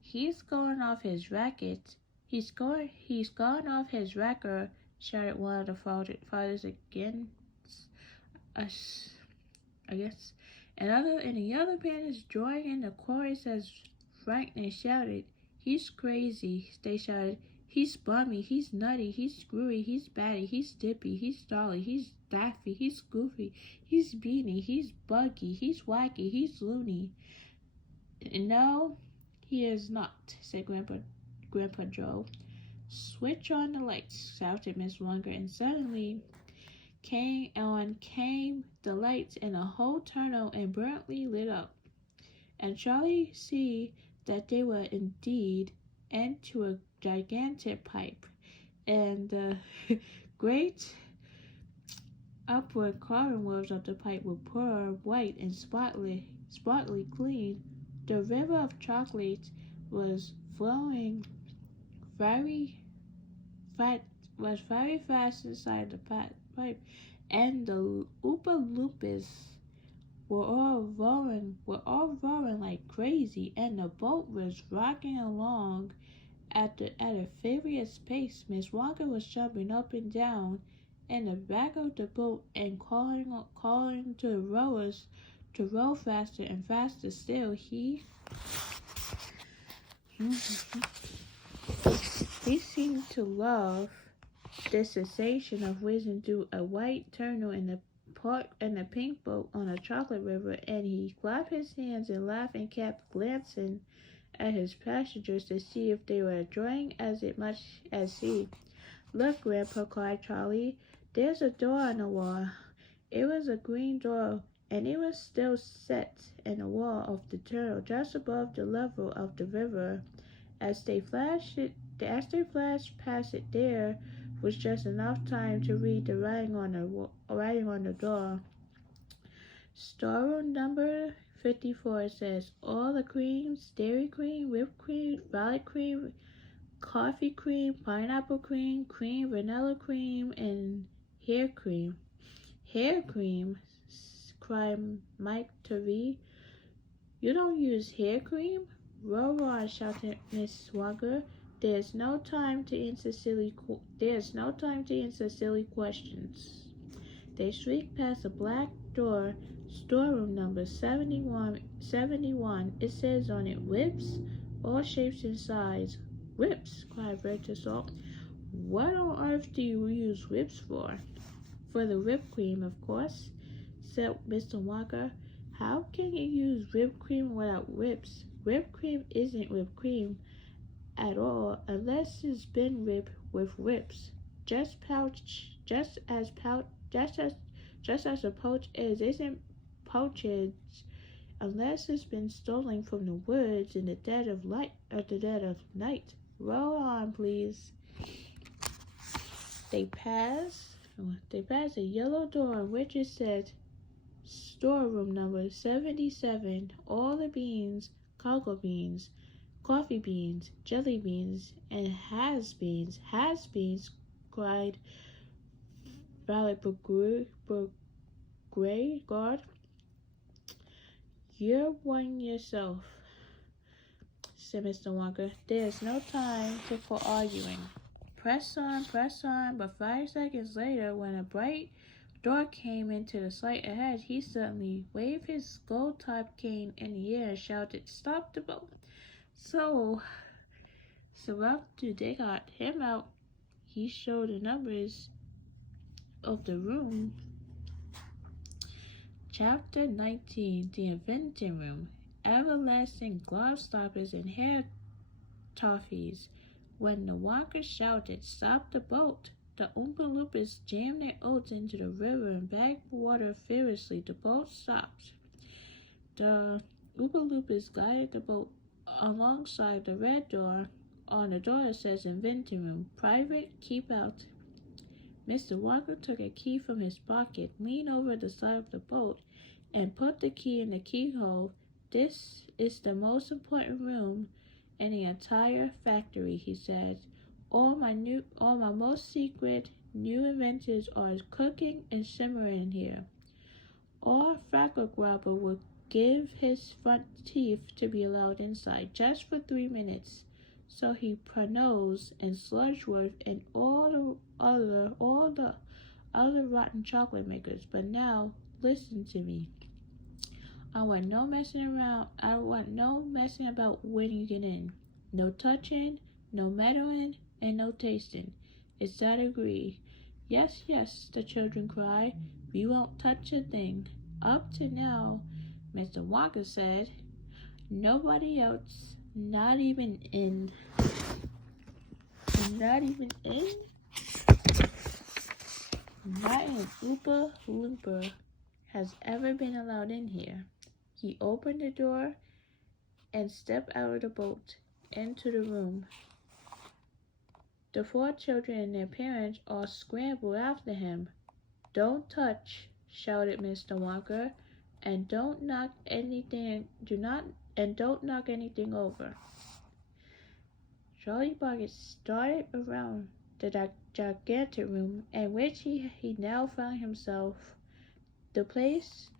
He's going off his racket. He's gone off his racker, shouted one of the fathers again. I guess. And the other bandits joined in the chorus as frightened shouted, He's crazy, they shouted. He's bummy, he's nutty, he's screwy, he's batty, he's dippy, he's dolly, he's daffy, he's goofy, he's beany, he's buggy, he's wacky, he's loony. No, he is not, said Grandpa Joe. Switch on the lights, shouted Miss Wonka, and suddenly came the lights, and the whole tunnel and brilliantly lit up. And Charlie see that they were indeed into a gigantic pipe, and the great upward cartwheels of the pipe were pure white and spotlessly clean. The river of chocolate was flowing very fast inside the pipe, and the Oompa Loompas were all roaring like crazy, and the boat was rocking along at a furious pace. Miss Wonka was jumping up and down in the back of the boat and calling to the rowers to row faster and faster still. He seemed to love the sensation of whizzing through a white tunnel in the pink boat on a chocolate river, and he clapped his hands and laughed and kept glancing at his passengers to see if they were enjoying as much as he. Look, Grandpa, cried Charlie. There's a door on the wall. It was a green door, and it was still set in the wall of the tunnel just above the level of the river. As they flashed past it, there was just enough time to read the writing on the door. Storeroom number 54 says, all the creams, dairy cream, whipped cream, violet cream, coffee cream, pineapple cream, cream, vanilla cream, and hair cream. Hair cream, cried Mike Turvey. You don't use hair cream? Roll on, shouted Miss Walker. There's no time to answer silly questions. They shrieked past a black door, storeroom number 71. It says on it, whips, all shapes and sizes. Whips, cried Bertha Salt. What on earth do you use whips for? For the whipped cream, of course, said Mr. Walker. How can you use whipped cream without whips? Whipped cream isn't whipped cream at all unless it's been whipped with whips. Just as a poach isn't poached unless it's been stolen from the woods in the dead of night. Roll on, please. They passed a yellow door on which it said storeroom number 77. All the beans, cocoa beans, coffee beans, jelly beans, and has-beens, cried Violet Beauregard. You're one yourself, said Mr. Walker. There's no time for arguing. Press on, but 5 seconds later, when a bright door came into the sight ahead, he suddenly waved his gold-topped cane in the air and shouted, Stop the boat! So after they got him out, he showed the numbers of the room. Chapter 19, The Inventing Room. Everlasting glove stoppers and hair toffees. When the Walkers shouted, Stop the boat! The Oompa Loompas jammed their oats into the river and bagged water furiously. The boat stopped. The Oompa Loompas guided the boat alongside the red door. On the door it says Inventing Room. Private, keep out. Mr. Walker took a key from his pocket, leaned over the side of the boat, and put the key in the keyhole. This is the most important room in the entire factory, he said. All my most secret new inventors are cooking and simmering in here. All Freckle Grabber would give his front teeth to be allowed inside, just for 3 minutes. So he Pronos and Sludgeworth and all the other rotten chocolate makers. But now, listen to me. I want no messing about when you get in. No touching, no meddling, and no tasting. Is that agreed? Yes, the children cried. We won't touch a thing. Up to now, Mr. Walker said, nobody else, not even in, not an Oompa Loompa has ever been allowed in here. He opened the door and stepped out of the boat into the room. The 4 children and their parents all scrambled after him. Don't touch, shouted Mr. Walker, and don't knock anything over. Charlie Bucket started around the gigantic room in which he now found himself. The place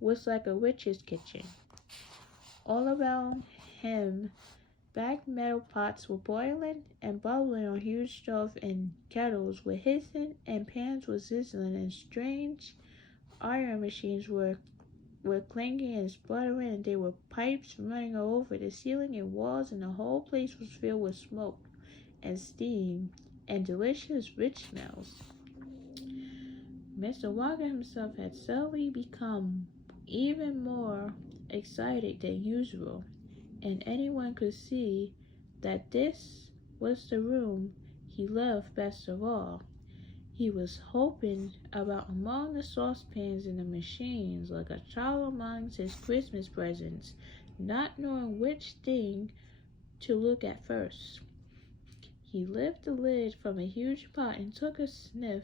was like a witch's kitchen. All around him, black metal pots were boiling and bubbling on huge stoves, and kettles were hissing, and pans were sizzling, and strange iron machines were clanking and sputtering, and there were pipes running over the ceiling and walls, and the whole place was filled with smoke and steam and delicious rich smells. Mr. Walker himself had suddenly become even more excited than usual, and anyone could see that this was the room he loved best of all. He was hopping about among the saucepans and the machines like a child amongst his Christmas presents, not knowing which thing to look at first. He lifted the lid from a huge pot and took a sniff.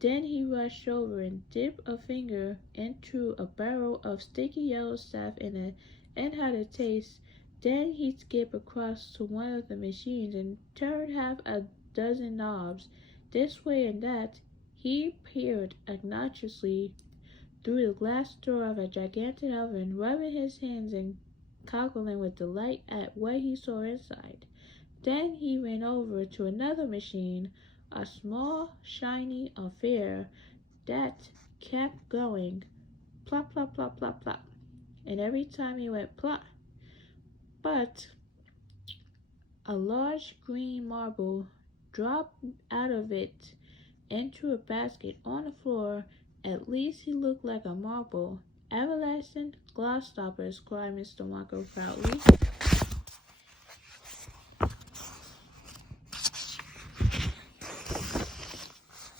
Then he rushed over and dipped a finger into a barrel of sticky yellow stuff and had a taste. Then he skipped across to one of the machines and turned half a dozen knobs this way and that. He peered obnoxiously through the glass door of a gigantic oven, rubbing his hands and cackling with delight at what he saw inside. Then he ran over to another machine, a small, shiny affair that kept going plop, plop, plop, plop, plop. And every time he went plop, but a large green marble dropped out of it into a basket on the floor. At least he looked like a marble. Everlasting glass stoppers, cried Mr. Wonka proudly.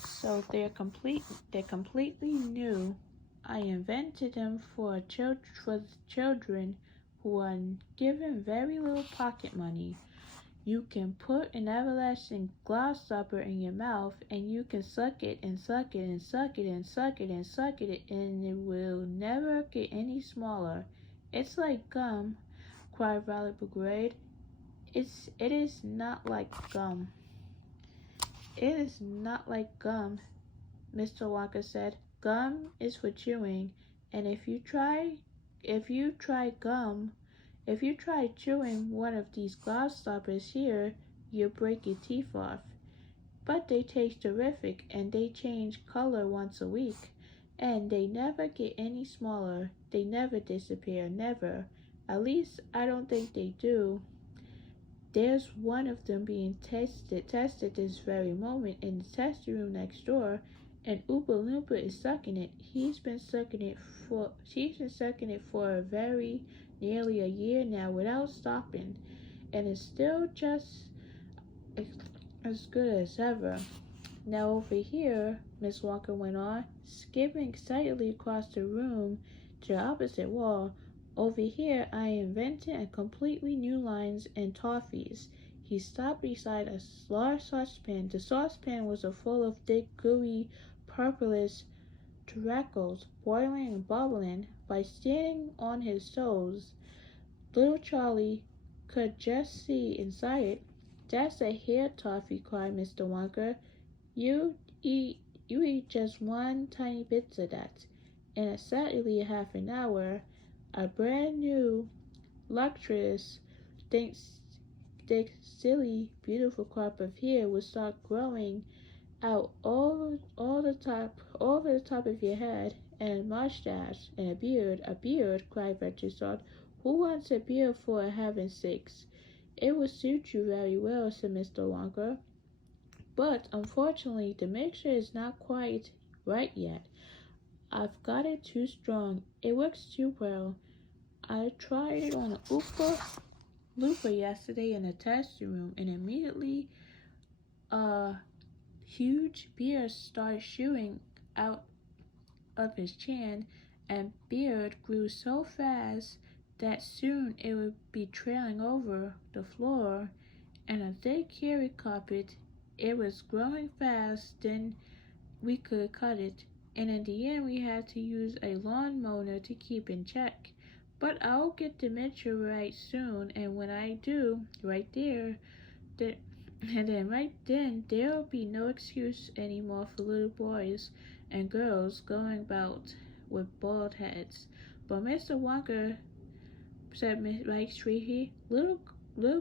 So they're completely new. I invented them for children who are given very little pocket money. You can put an everlasting glass stopper in your mouth and you can suck it and suck it and suck it and suck it and suck it and it will never get any smaller. It's like gum, cried Violet Brigade. It is not like gum. It is not like gum, Mr. Wonka said. Gum is for chewing, and if you try chewing one of these glass stoppers here, you'll break your teeth off. But they taste terrific, and they change color once a week, and they never get any smaller. They never disappear, never. At least I don't think they do. There's one of them being tested this very moment in the testing room next door, and Oompa Loompa is sucking it. She's been sucking it for nearly a year now without stopping, and it's still just as good as ever. Now over here, Miss Walker went on, skipping excitedly across the room to the opposite wall. Over here, I invented a completely new lines and toffees. He stopped beside a large saucepan. The saucepan was full of thick, gooey, purplish treacles, boiling and bubbling. By standing on his toes, little Charlie could just see inside it. That's a hair toffee, cried Mr. Wonka. You eat just one tiny bit of that. In exactly half an hour, a brand new, luxurious, thick, silly, beautiful crop of hair will start growing out all over the top of your head, and a mustache and a beard, cried Reginald. Who wants a beard for heaven's sakes? It would suit you very well, said Mr. Wonka. But unfortunately, the mixture is not quite right yet. I've got it too strong. It works too well. I tried it on an Oompa Loompa yesterday in the testing room, and immediately a huge beard started shooting out of his chin, and beard grew so fast that soon it would be trailing over the floor, and a thick hairy carpet. It was growing fast, then we could cut it, and in the end we had to use a lawn mower to keep in check. But I'll get the mixture right soon, and when I do, right then there'll be no excuse anymore for little boys and girls going about with bald heads. But Mr. Wonka, said Mike Streaky, little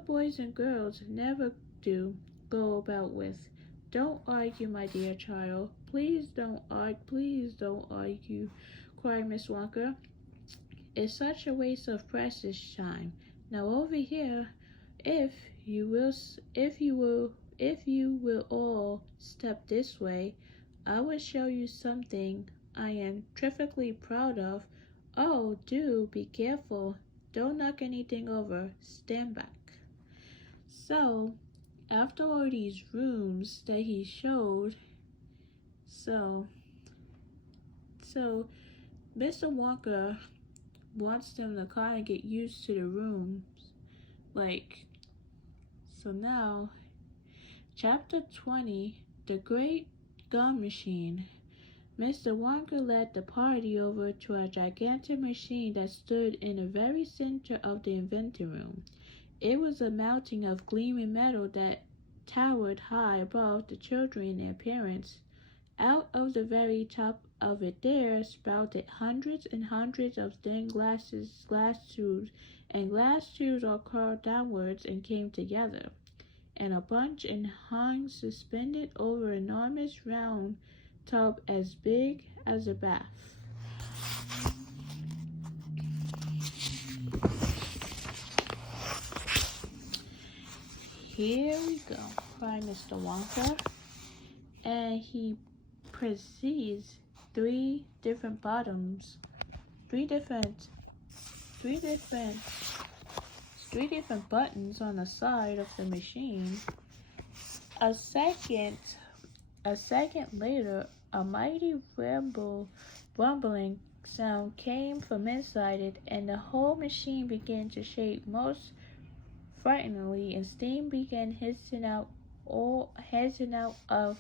boys and girls never do go about with. Don't argue, my dear child. Please don't argue, cried Miss Wonka. It's such a waste of precious time. Now over here, if you will all step this way, I will show you something I am terrifically proud of. Oh, do be careful. Don't knock anything over. Stand back. So, after all these rooms that he showed, so Mr. Wonka wants them to kind of get used to the rooms. So now, Chapter 20, The Great Gum Machine. Mr. Wonka led the party over to a gigantic machine that stood in the very center of the inventing room. It was a mountain of gleaming metal that towered high above the children and their parents. Out of the very top of it there sprouted hundreds and hundreds of thin glass tubes, and glass tubes all curled downwards and came together, and a bunch and hung suspended over an enormous round tub as big as a bath. Here we go, cried Mr. Wonka, and he proceeds three different buttons on the side of the machine. A second later, a mighty rumbling sound came from inside it, and the whole machine began to shake most frighteningly, and steam began hissing out of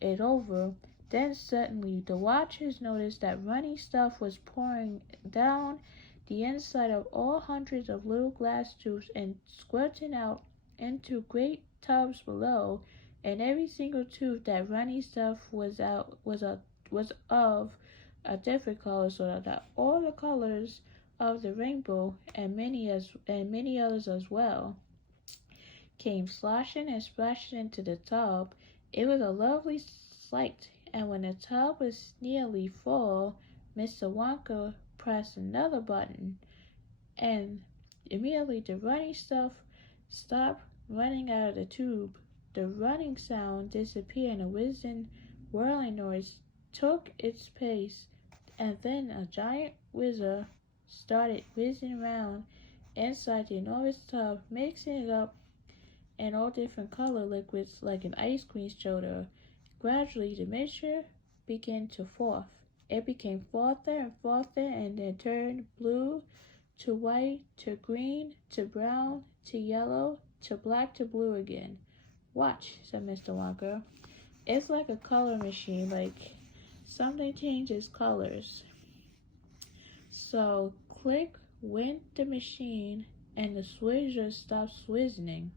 it over. Then suddenly the watchers noticed that running stuff was pouring down the inside of all hundreds of little glass tubes and squirting out into great tubs below, and every single tube that running stuff was of a different color, so that all the colors of the rainbow and many others as well came sloshing and splashing into the tub. It was a lovely sight, and when the tub was nearly full, Mr. Wonka pressed another button, and immediately the running stuff stopped running out of the tube. The running sound disappeared, and a whirling noise took its place, and then a giant whizzer started whizzing around inside the enormous tub, mixing it up in all different color liquids like an ice cream soda. Gradually, the mixture began to froth. It became frothier and frothier, and then turned blue to white to green to brown to yellow to black to blue again. Watch, said Mr. Wonka. It's like a color machine, like something changes colors. So click went the machine, and the swizzer stopped swizzing,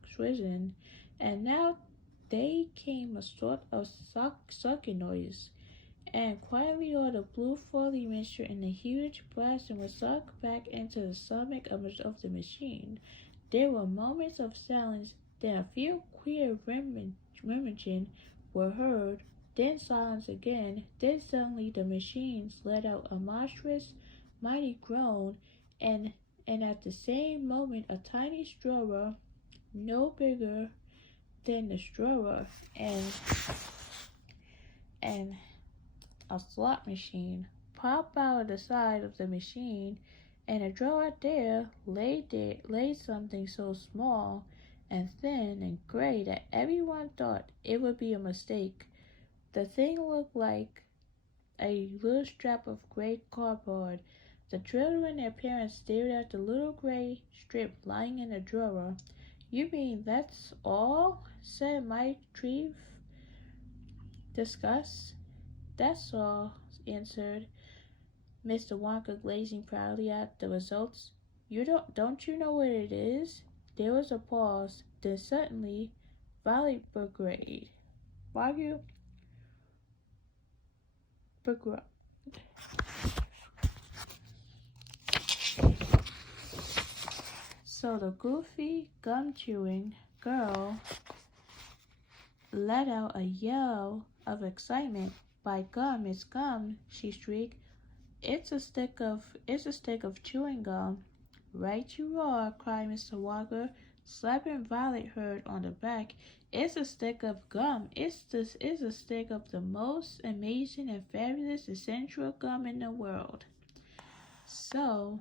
and now they came a sort of sucking noise, and quietly all the blue frothy mixture in the huge basin was sucked back into the stomach of the machine. There were moments of silence, then a few queer rummaging were heard, then silence again, then suddenly the machines let out a monstrous, mighty groan, and at the same moment a tiny stroller, no bigger than the stroller, and a slot machine popped out of the side of the machine, and a drawer there lay something so small and thin and gray that everyone thought it would be a mistake. The thing looked like a little strip of gray cardboard. The children and their parents stared at the little gray strip lying in the drawer. You mean that's all? Said Mike Treeve. Disgust. That's all, answered Mr. Wonka, glazing proudly at the results. Don't you know what it is? There was a pause. Then suddenly, Violet Brigade. So the goofy, gum-chewing girl let out a yell of excitement. By gum, it's gum, she shrieked. It's a stick of chewing gum. Right you are, cried Mr. Wonka, slapping Violet Hurd on the back. It's a stick of gum. It's a stick of the most amazing and fabulous essential gum in the world. So,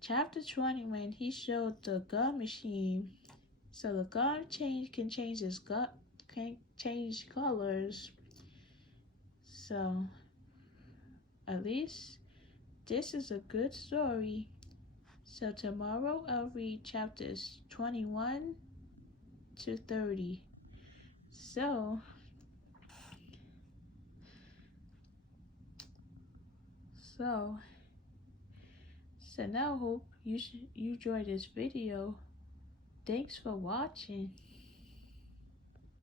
chapter 20, when he showed the gum machine, so the gum can change colors. So, at least this is a good story. So tomorrow I'll read chapters 21 to 30. So now hope you enjoyed this video. Thanks for watching.